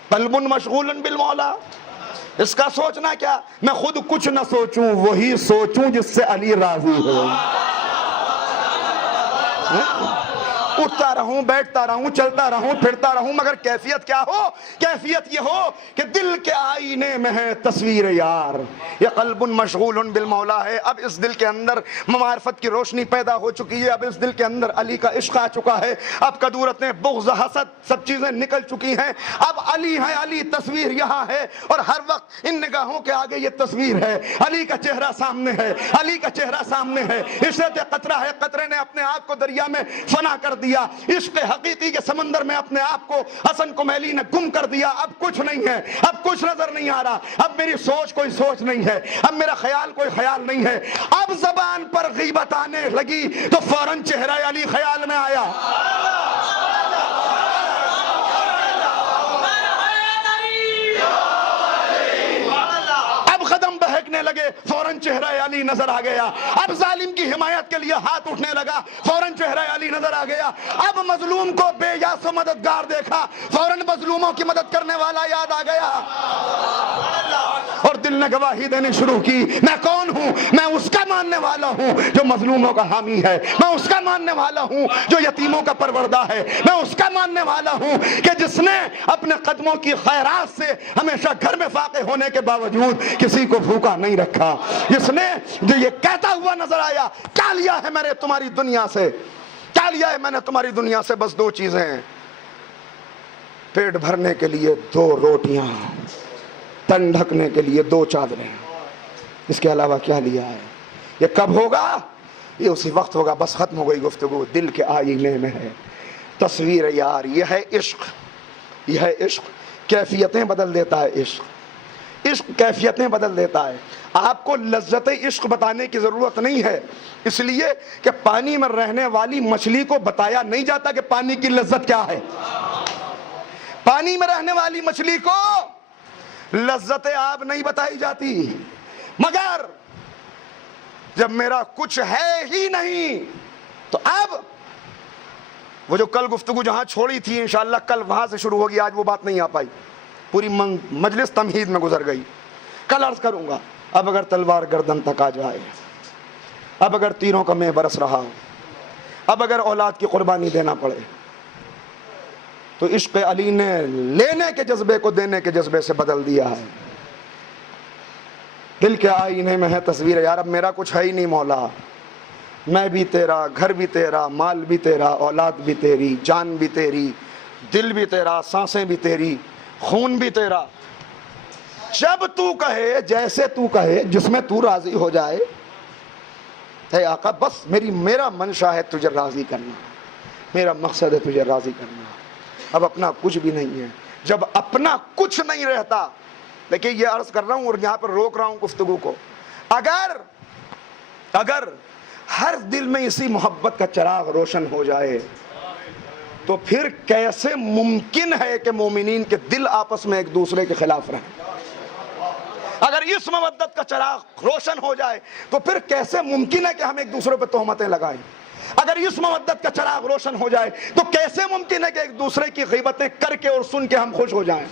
قلب مشغول بالمولا. اس کا سوچنا کیا؟ میں خود کچھ نہ سوچوں، وہی سوچوں جس سے علی راضی ہو. اٹھتا رہوں، بیٹھتا رہوں، چلتا رہوں، پھرتا رہوں، مگر کیفیت کیا ہو؟ کیفیت یہ ہو کہ دل کے آئینے میں ہے تصویر یار. یہ قلب مشغول بالمولا ہے. اب اس دل کے اندر معرفت کی روشنی پیدا ہو چکی ہے. اب اس دل کے اندر علی کا عشق آ چکا ہے. اب کدورتیں، بغض، حسد، سب چیزیں نکل چکی ہیں. اب علی ہے، علی تصویر یہاں ہے، اور ہر وقت ان نگاہوں کے آگے یہ تصویر ہے. علی کا چہرہ سامنے ہے، علی کا چہرہ سامنے ہے. عشرت قطرہ ہے، قطرے نے اپنے آپ کو دریا میں فنا کر دیا. عشق حقیقی کے سمندر میں اپنے آپ کو حسن کمیلی نے گم کر دیا. اب کچھ نہیں ہے، اب کچھ نظر نہیں آ رہا. اب میری سوچ کوئی سوچ نہیں ہے، اب میرا خیال کوئی خیال نہیں ہے. اب زبان پر غیبت آنے لگی تو فوراً چہرہ علی خیال میں آیا. قدم بہکنے لگے، فوراً چہرہ علی نظر آ گیا. اب ظالم کی حمایت کے لیے ہاتھ اٹھنے لگا، فوراً چہرہ علی نظر آ گیا. اب مظلوم کو بے یاس و مددگار دیکھا، فوراً مظلوموں کی مدد کرنے والا یاد آ گیا. اور دل نے گواہی دینی شروع کی، میں کون ہوں؟ میں اس کا ماننے والا ہوں جو مظلوموں کا حامی ہے. میں اس کا ماننے والا ہوں جو یتیموں کا پروردہ ہے. میں اس کا ماننے والا ہوں کہ جس نے اپنے قدموں کی خیرات سے ہمیشہ گھر میں فاقے ہونے کے باوجود کسی کو بھوکا نہیں رکھا. جس نے جو یہ کہتا ہوا نظر آیا، کیا لیا ہے میں نے تمہاری دنیا سے؟ کیا لیا ہے میں نے تمہاری دنیا سے؟ بس دو چیزیں ہیں، پیٹ بھرنے کے لیے 2 روٹیاں، تن ڈھکنے کے لیے 2 چادریں. اس کے علاوہ کیا لیا ہے؟ یہ کب ہوگا؟ یہ اسی وقت ہوگا. بس ختم ہو گئی گفتگو. دل کے آئینے میں ہے تصویر یار. یہ ہے عشق، یہ ہے عشق. کیفیتیں بدل دیتا ہے عشق. عشق کیفیتیں بدل دیتا ہے. آپ کو لذت عشق بتانے کی ضرورت نہیں ہے، اس لیے کہ پانی میں رہنے والی مچھلی کو بتایا نہیں جاتا کہ پانی کی لذت کیا ہے. پانی میں رہنے والی مچھلی کو لذت آب نہیں بتائی جاتی. مگر جب میرا کچھ ہے ہی نہیں تو اب وہ جو کل گفتگو جہاں چھوڑی تھی انشاءاللہ کل وہاں سے شروع ہوگی. آج وہ بات نہیں آ پائی، پوری مجلس تمہید میں گزر گئی. کل عرض کروں گا. اب اگر تلوار گردن تک آ جائے، اب اگر تیروں کا میں برس رہا ہوں، اب اگر اولاد کی قربانی دینا پڑے، تو عشق علی نے لینے کے جذبے کو دینے کے جذبے سے بدل دیا ہے. دل کے آئینے میں ہے تصویر یار. اب میرا کچھ ہے ہی نہیں مولا. میں بھی تیرا، گھر بھی تیرا، مال بھی تیرا، اولاد بھی تیری، جان بھی تیری، دل بھی تیرا، سانسیں بھی تیری، خون بھی تیرا. جب تو کہے، جیسے تو کہے، جس میں تو راضی ہو جائے. اے آقا بس میرا منشا ہے تجھے راضی کرنا، میرا مقصد ہے تجھے راضی کرنا. اب اپنا کچھ بھی نہیں ہے. جب اپنا کچھ نہیں رہتا، لیکن یہ عرض کر رہا ہوں اور یہاں پر روک رہا ہوں گفتگو کو، اگر ہر دل میں اسی محبت کا چراغ روشن ہو جائے تو پھر کیسے ممکن ہے کہ مومنین کے دل آپس میں ایک دوسرے کے خلاف رہیں؟ اگر اس مودت کا چراغ روشن ہو جائے تو پھر کیسے ممکن ہے کہ ہم ایک دوسرے پہ تہمتیں لگائیں؟ اگر اس مودت کا چراغ روشن ہو جائے تو کیسے ممکن ہے کہ ایک دوسرے کی غیبتیں کر کے اور سن کے ہم خوش ہو جائیں؟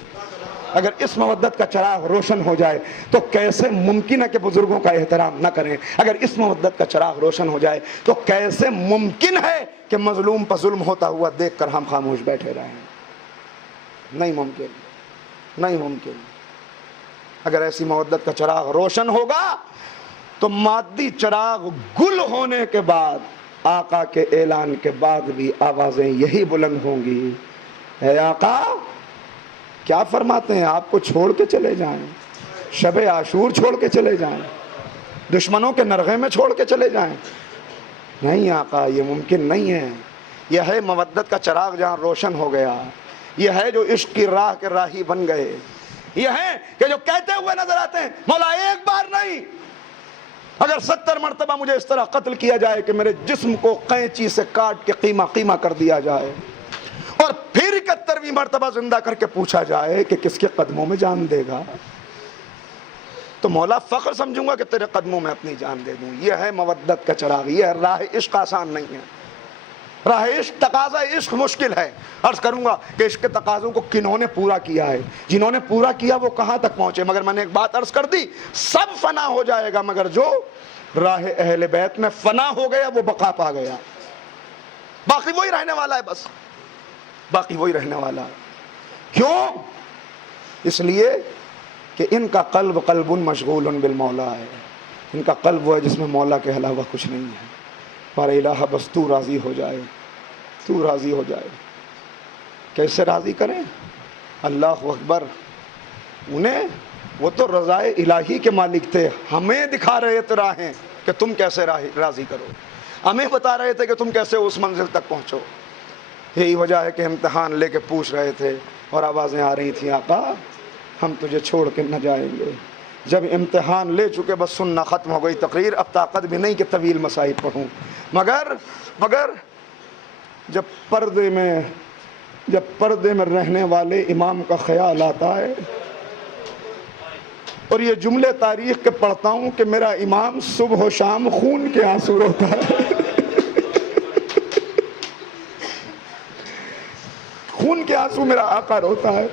اگر اس مودت کا چراغ روشن ہو جائے تو کیسے ممکن ہے کہ بزرگوں کا احترام نہ کریں؟ اگر اس مودت کا چراغ روشن ہو جائے تو کیسے ممکن ہے کہ مظلوم پر ظلم ہوتا ہوا دیکھ کر ہم خاموش بیٹھے رہیں؟ نہیں ممکن، نہیں ممکن. اگر ایسی مودت کا چراغ روشن ہوگا تو مادی چراغ گل ہونے کے بعد، آقا کے اعلان کے بعد بھی آوازیں یہی بلند ہوں گی، اے آقا کیا فرماتے ہیں؟ آپ کو چھوڑ کے چلے جائیں، شب عاشور چھوڑ کے چلے جائیں، دشمنوں کے نرغے میں چھوڑ کے چلے جائیں؟ نہیں آقا، یہ ممکن نہیں ہے. یہ ہے مودت کا چراغ جہاں روشن ہو گیا. یہ ہے جو عشق کی راہ کے راہی بن گئے. یہ ہے کہ جو کہتے ہوئے نظر آتے ہیں مولا ایک بار نہیں، اگر 70 مرتبہ مجھے اس طرح قتل کیا جائے کہ میرے جسم کو قینچی سے کاٹ کے قیمہ قیمہ کر دیا جائے، اور پھر 71ویں مرتبہ زندہ کر کے پوچھا جائے کہ کس کے قدموں میں جان دے گا، تو مولا فخر سمجھوں گا کہ تیرے قدموں میں اپنی جان دے دوں. یہ ہے مودت کا چراغ. یہ راہ عشق آسان نہیں ہے. راہ عشق، تقاضا عشق مشکل ہے. عرض کروں گا کہ عشق کے تقاضوں کو کنہوں نے پورا کیا ہے، جنہوں نے پورا کیا وہ کہاں تک پہنچے. مگر میں نے ایک بات عرض کر دی، سب فنا ہو جائے گا مگر جو راہ اہل بیت میں فنا ہو گیا وہ بقا پا گیا. باقی وہی رہنے والا ہے، بس باقی وہی رہنے والا ہے. کیوں؟ اس لیے کہ ان کا قلب قلب مشغول بالمولا ہے. ان کا قلب وہ ہے جس میں مولا کے علاوہ کچھ نہیں ہے. پر الہ بس تو راضی ہو جائے، تو راضی ہو جائے. کیسے راضی کریں؟ اللہ اکبر. انہیں وہ تو رضائے الہی کے مالک تھے، ہمیں دکھا رہے تھے راہیں کہ تم کیسے راضی کرو، ہمیں بتا رہے تھے کہ تم کیسے اس منزل تک پہنچو. یہی وجہ ہے کہ امتحان لے کے پوچھ رہے تھے اور آوازیں آ رہی تھیں، آقا ہم تجھے چھوڑ کے نہ جائیں گے. جب امتحان لے چکے بس سننا ختم ہو گئی تقریر، اب طاقت بھی نہیں کہ طویل مسائل پڑھوں. مگر جب پردے میں رہنے والے امام کا خیال آتا ہے، اور یہ جملے تاریخ کے پڑھتا ہوں کہ میرا امام صبح و شام خون کے آنسو روتا ہے. خون کے آنسو میرا آقا روتا ہے.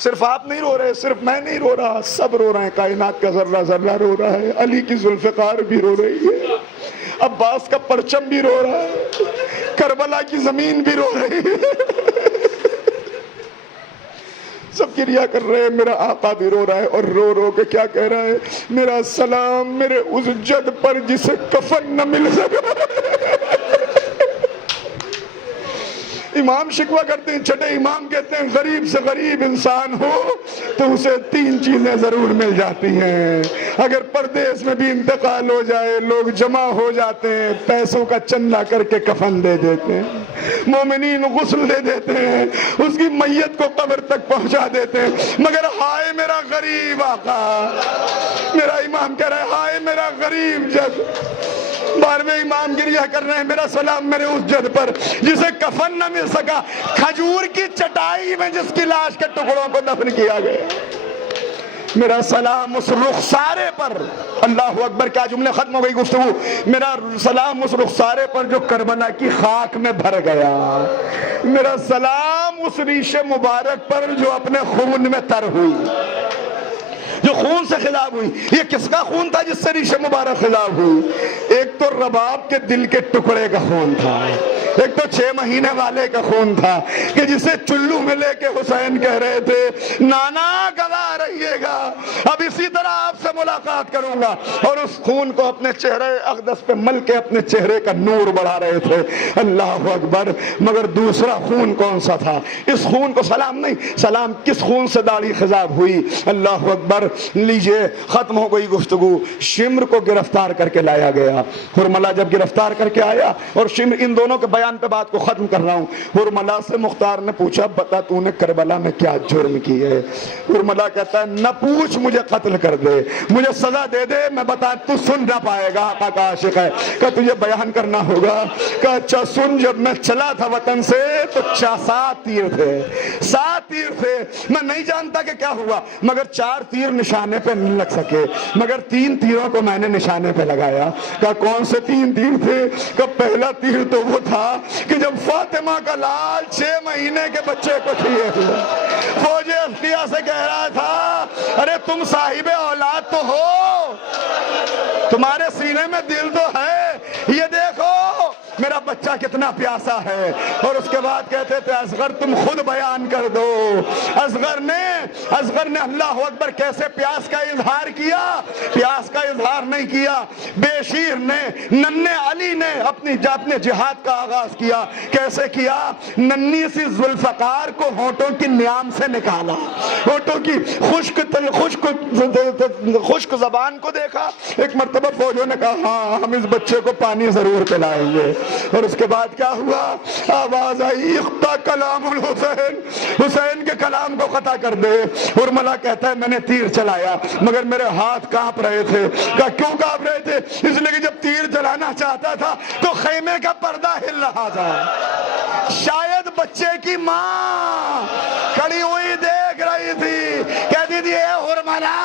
صرف آپ نہیں رو رہے، صرف میں نہیں رو رہا، سب رو رہے ہیں. کائنات کا ذرہ ذرہ رو رہا ہے. علی کی ذوالفقار بھی رو رہی ہے، عباس کا پرچم بھی رو رہا ہے، کربلا کی زمین بھی رو رہی ہے. سب کریا کر رہے ہیں. میرا آقا بھی رو رہا ہے، اور رو رو کے کیا کہہ رہا ہے؟ میرا سلام میرے اس جد پر جسے کفن نہ مل سکا. امام شکوہ کرتے ہیں، چھٹے امام کہتے ہیں غریب سے غریب انسان ہو تو اسے 3 چیزیں ضرور مل جاتی ہیں. اگر پردیس میں بھی انتقال ہو جائے لوگ جمع ہو جاتے ہیں، پیسوں کا چندہ کر کے کفن دے دیتے ہیں، مومنین غسل دے دیتے ہیں، اس کی میت کو قبر تک پہنچا دیتے ہیں. مگر ہائے میرا غریب آقا، میرا امام کہہ رہا ہے ہائے میرا غریب جد. 12ویں امام گریہ کر رہے ہیں، میرا سلام میرے اس جد پر جسے کفن نہ مل سکا، کھجور کی چٹائی میں جس کی لاش کے ٹکڑوں کو دفن کیا گیا. میرا سلام اس رخسارے پر، اللہ اکبر، کیا جملے، ختم ہو گئی گفتگو. میرا سلام اس رخسارے پر جو کربلا کی خاک میں بھر گیا. میرا سلام اس ریش مبارک پر جو اپنے خون میں تر ہوئی، جو خون سے خضاب ہوئی. یہ کس کا خون تھا جس سے ریش مبارک خضاب ہوئی؟ ایک تو رباب کے دل کے ٹکڑے کا خون تھا، ایک تو 6 مہینے والے کا خون تھا کہ جسے چلو میں لے کے حسین کہہ رہے تھے نانا گواہ رہیے گا، اب اسی طرح آپ سے ملاقات کروں گا. اور اس خون کو اپنے چہرے اقدس پہ مل کے اپنے چہرے کا نور بڑھا رہے تھے. اللہ اکبر. مگر دوسرا خون کون سا تھا؟ اس خون کو سلام نہیں، سلام کس خون سے داڑھی خضاب ہوئی؟ اللہ اکبر. لیجئے، ختم ہو گئی گفتگو. شمر کو گرفتار کر کے لایا گیا. ہرملا جب گرفتار کر کے آیا، اور شمر، ان دونوں کے بیان پہ بات کو ختم کر رہا ہوں. ہرملا سے مختار نے پوچھا بتا تو نے کربلا میں کیا جرم کی ہے؟ ہرملا کہتا ہے نہ پوچھ، مجھے قتل کر دے، مجھے سزا دے دے، میں بتا تو سن نہ پائے گا. آقا کا عاشق ہے، کہ تجھے بیان کرنا ہوگا. کہ اچھا سن، جب میں چلا تھا وطن سے تو 7 تیر تھے، 7 تیر تھے. میں نہیں جانتا کہ کیا ہوا، مگر 4 تیر نشانے پہ نہیں لگ سکے، مگر 3 تیروں کو میں نے نشانے پہ لگایا. کہ کون سے 3 تیر تھے؟ کہ پہلا تیر تو وہ تھا کہ جب فاطمہ کا لال 6 مہینے کے بچے کو چھیے ہوئے فوج افتیا سے کہہ رہا تھا ارے تم صاحب اولاد تو ہو، تمہارے سینے میں دل تو ہے، یہ دیکھو میرا بچہ کتنا پیاسا ہے. اور اس کے بعد کہتے تھے اصغر تم خود بیان کر دو. اصغر نے اللہ اکبر کیسے پیاس کا اظہار کیا؟ پیاس کا اظہار نہیں کیا. بے شیر نے، ننھے علی نے اپنے جہاد کا آغاز کیا. کیسے کیا؟ ننھی سی ذوالفقار کو ہونٹوں کی نیام سے نکالا، ہونٹوں کی خشک زبان کو دیکھا. ایک مرتبہ فوجوں نے کہا ہاں ہم اس بچے کو پانی ضرور پلائیں گے. اور اس کے بعد کیا ہوا؟ آواز آئی اقطع کلام الحسین، حسین کے کلام کو قطع کر دے. ہرملا کہتا ہے میں نے تیر چلایا مگر میرے ہاتھ کانپ رہے تھے. کہا کیوں کانپ رہے تھے؟ اس لیے کہ جب تیر چلانا چاہتا تھا تو خیمے کا پردہ ہل رہا تھا. شاید بچے کی ماں کھڑی ہوئی دیکھ رہی تھی، کہتی تھی اے ہرملا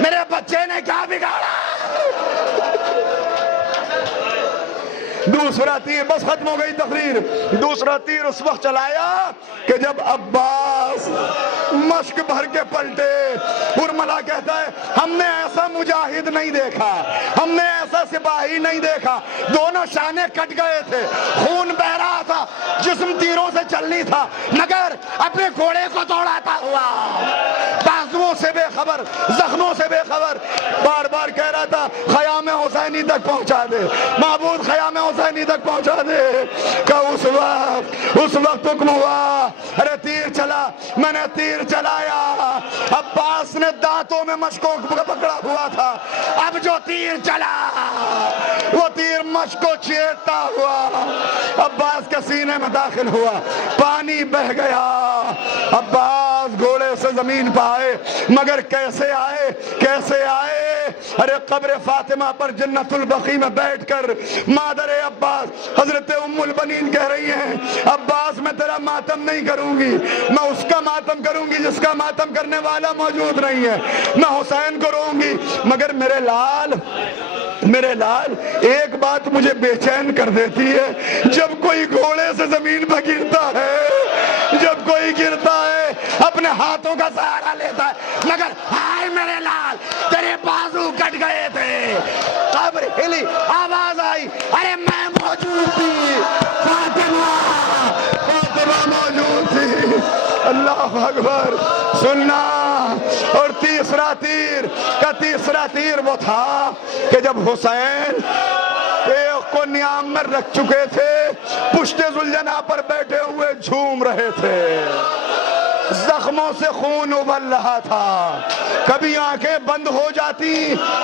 میرے بچے نے کیا بگاڑا؟ دوسرا تیر، بس ختم ہو گئی تقریر، دوسرا تیر اس وقت چلایا کہ جب عباس مشک بھر کے پلٹے۔ ارملا کہتا ہے ہم نے ایسا مجاہد نہیں دیکھا، ہم نے ایسا سپاہی نہیں دیکھا، دونوں شانے کٹ گئے تھے، خون بہ رہا تھا، جسم تیروں سے چل نہیں تھا، مگر اپنے گھوڑے کو دوڑاتا ہوا، بازوؤں سے بے خبر، زخموں سے بے خبر، بار بار کہہ رہا تھا خیام حسینی تک پہنچا دے معبود، خیام حسینی تک پہنچا دے۔ کہ اس وقت حکم ہوا، ارے تیر چلا، میں نے تیر چلایا، عباس نے دانتوں میں مشکوں پکڑا ہوا تھا، اب جو تیر چلا وہ تیر مشک کو چیرتا ہوا عباس کے سینے میں داخل ہوا، پانی بہ گیا، عباس گھوڑے سے زمین پہ آئے، مگر کیسے آئے، کیسے آئے؟ ارے قبر فاطمہ پر جنت البقیع میں بیٹھ کر مادر عباس حضرت ام البنین کہہ رہی ہیں عباس میں تیرا ماتم نہیں کروں گی، میں اس کا ماتم کروں گی جس کا ماتم کرنے والا موجود نہیں ہے، میں حسین کو روں گی، مگر میرے لال ایک بات مجھے بے چین کر دیتی ہے، جب کوئی گھوڑے سے زمین پر گرتا ہے، جب کوئی گرتا ہے اپنے ہاتھوں کا سہارا لیتا ہے، مگر ہائے میرے لال تیرے بازو کٹ گئے تھے، قبر ہلی، آواز آئی، ارے میں موجود تھی، فاطمہ موجود تھی، اللہ اکبر، سننا۔ اور تیسرا تیر وہ تھا کہ جب حسین ایک کو نیام میں رکھ چکے تھے، پشت ذوالجناح پر بیٹھے ہوئے جھوم رہے تھے، زخموں سے خون ابل رہا تھا، کبھی آنکھیں بند ہو جاتی،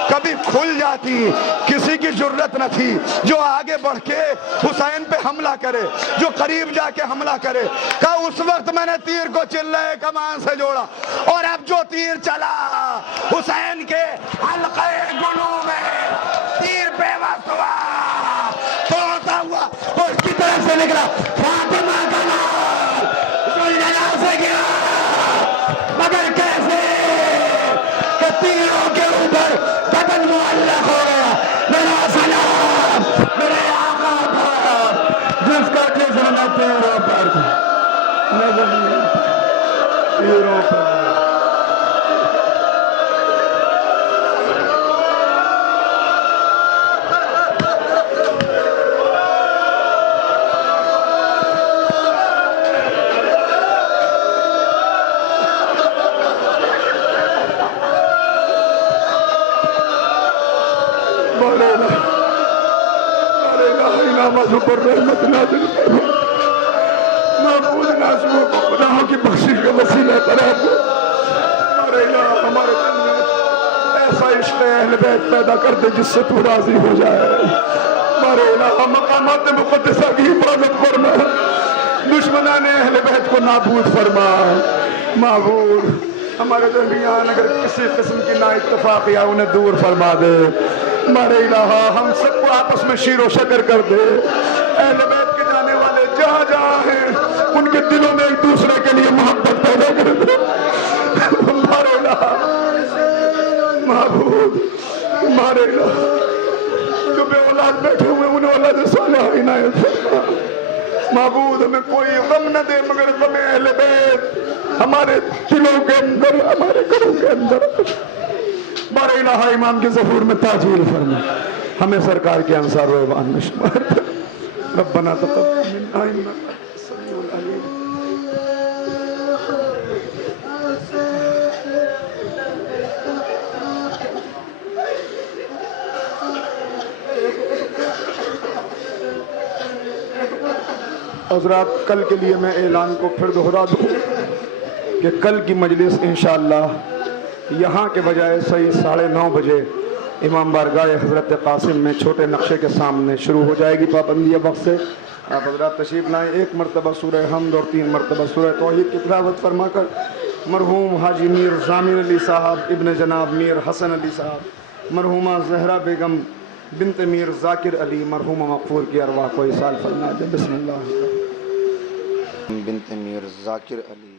کبھی کھل جاتی، کسی کی جرت نہ تھی جو آگے بڑھ کے حسین پہ حملہ کرے، جو قریب جا کے حملہ کرے۔ کہ اس وقت میں نے تیر کو چلے کمان سے جوڑا، اور اب جو تیر چلا حسین کے حلقے گلو میں تیر بے وقت ہوا، توڑتا ہوا اس کی طرف سے نکلا، فاطمہ کا لال ذوالجلال سے گرا، مگر کیسے کہ تیروں کے اوپر بدن معلق ہو گیا۔ میرا سلام میرے آقا پر، جس کا جسم میں تیروں پر تیروں پر پر رحمت نازل فرما، معبود نازلوں کو گناہوں کی بخشش کا وسیلہ قرار دے۔ ہمارے الہ ہمارے دل میں ایسا عشق اہل بیت پیدا کر دے جس سے تو راضی ہو جائے۔ ہمارے الہ مقامات مقدسہ کی حفاظت فرما، دشمنان اہل بیت کو نابود فرما۔ معبود ہمارے درمیان اگر کسی قسم کی نا اتفاقی ہے انہیں دور فرما دے۔ ہمارے الہ ہم سب کو آپس میں شیر و شکر کر دے۔ اہل بیت کے جانے والے جہاں جہاں ہیں ان کے دلوں میں ایک دوسرے کے لیے محبت پیدا کر دے۔ ہمارے الہ معبود، ہمارے الہ جو بے اولاد بیٹھے ہوئے انہیں اولاد صالحہ عنایت فرما۔ معبود ہمیں کوئی غم نہ دے مگر غم اہل بیت ہمارے دلوں کے اندر، ہمارے گھروں کے اندر۔ بار الہ امام کے ظہور میں تاجیل فرما، ہمیں سرکار کے انصار و ایوان میں شمار کر۔ ربنا تقبل منا انک انت السمیع العلیم۔ حضرات کل کے لیے میں اعلان کو پھر دہرا دوں کہ کل کی مجلس انشاءاللہ یہاں کے بجائے صحیح 9:30 بجے امام بارگاہ حضرت قاسم میں چھوٹے نقشے کے سامنے شروع ہو جائے گی پابندی وقت سے۔ آپ حضرات تشریف لائیں، 1 مرتبہ سورہ حمد اور 3 مرتبہ سورہ توحید کی تلاوت فرما کر مرحوم حاجی میر ضامن علی صاحب ابن جناب میر حسن علی صاحب، مرحومہ زہرہ بیگم بنت میر ذاکر علی، مرحومہ مغفور کی ارواح کو ایصال فرما دیں۔ بسم اللہ بنت میر ذاکر علی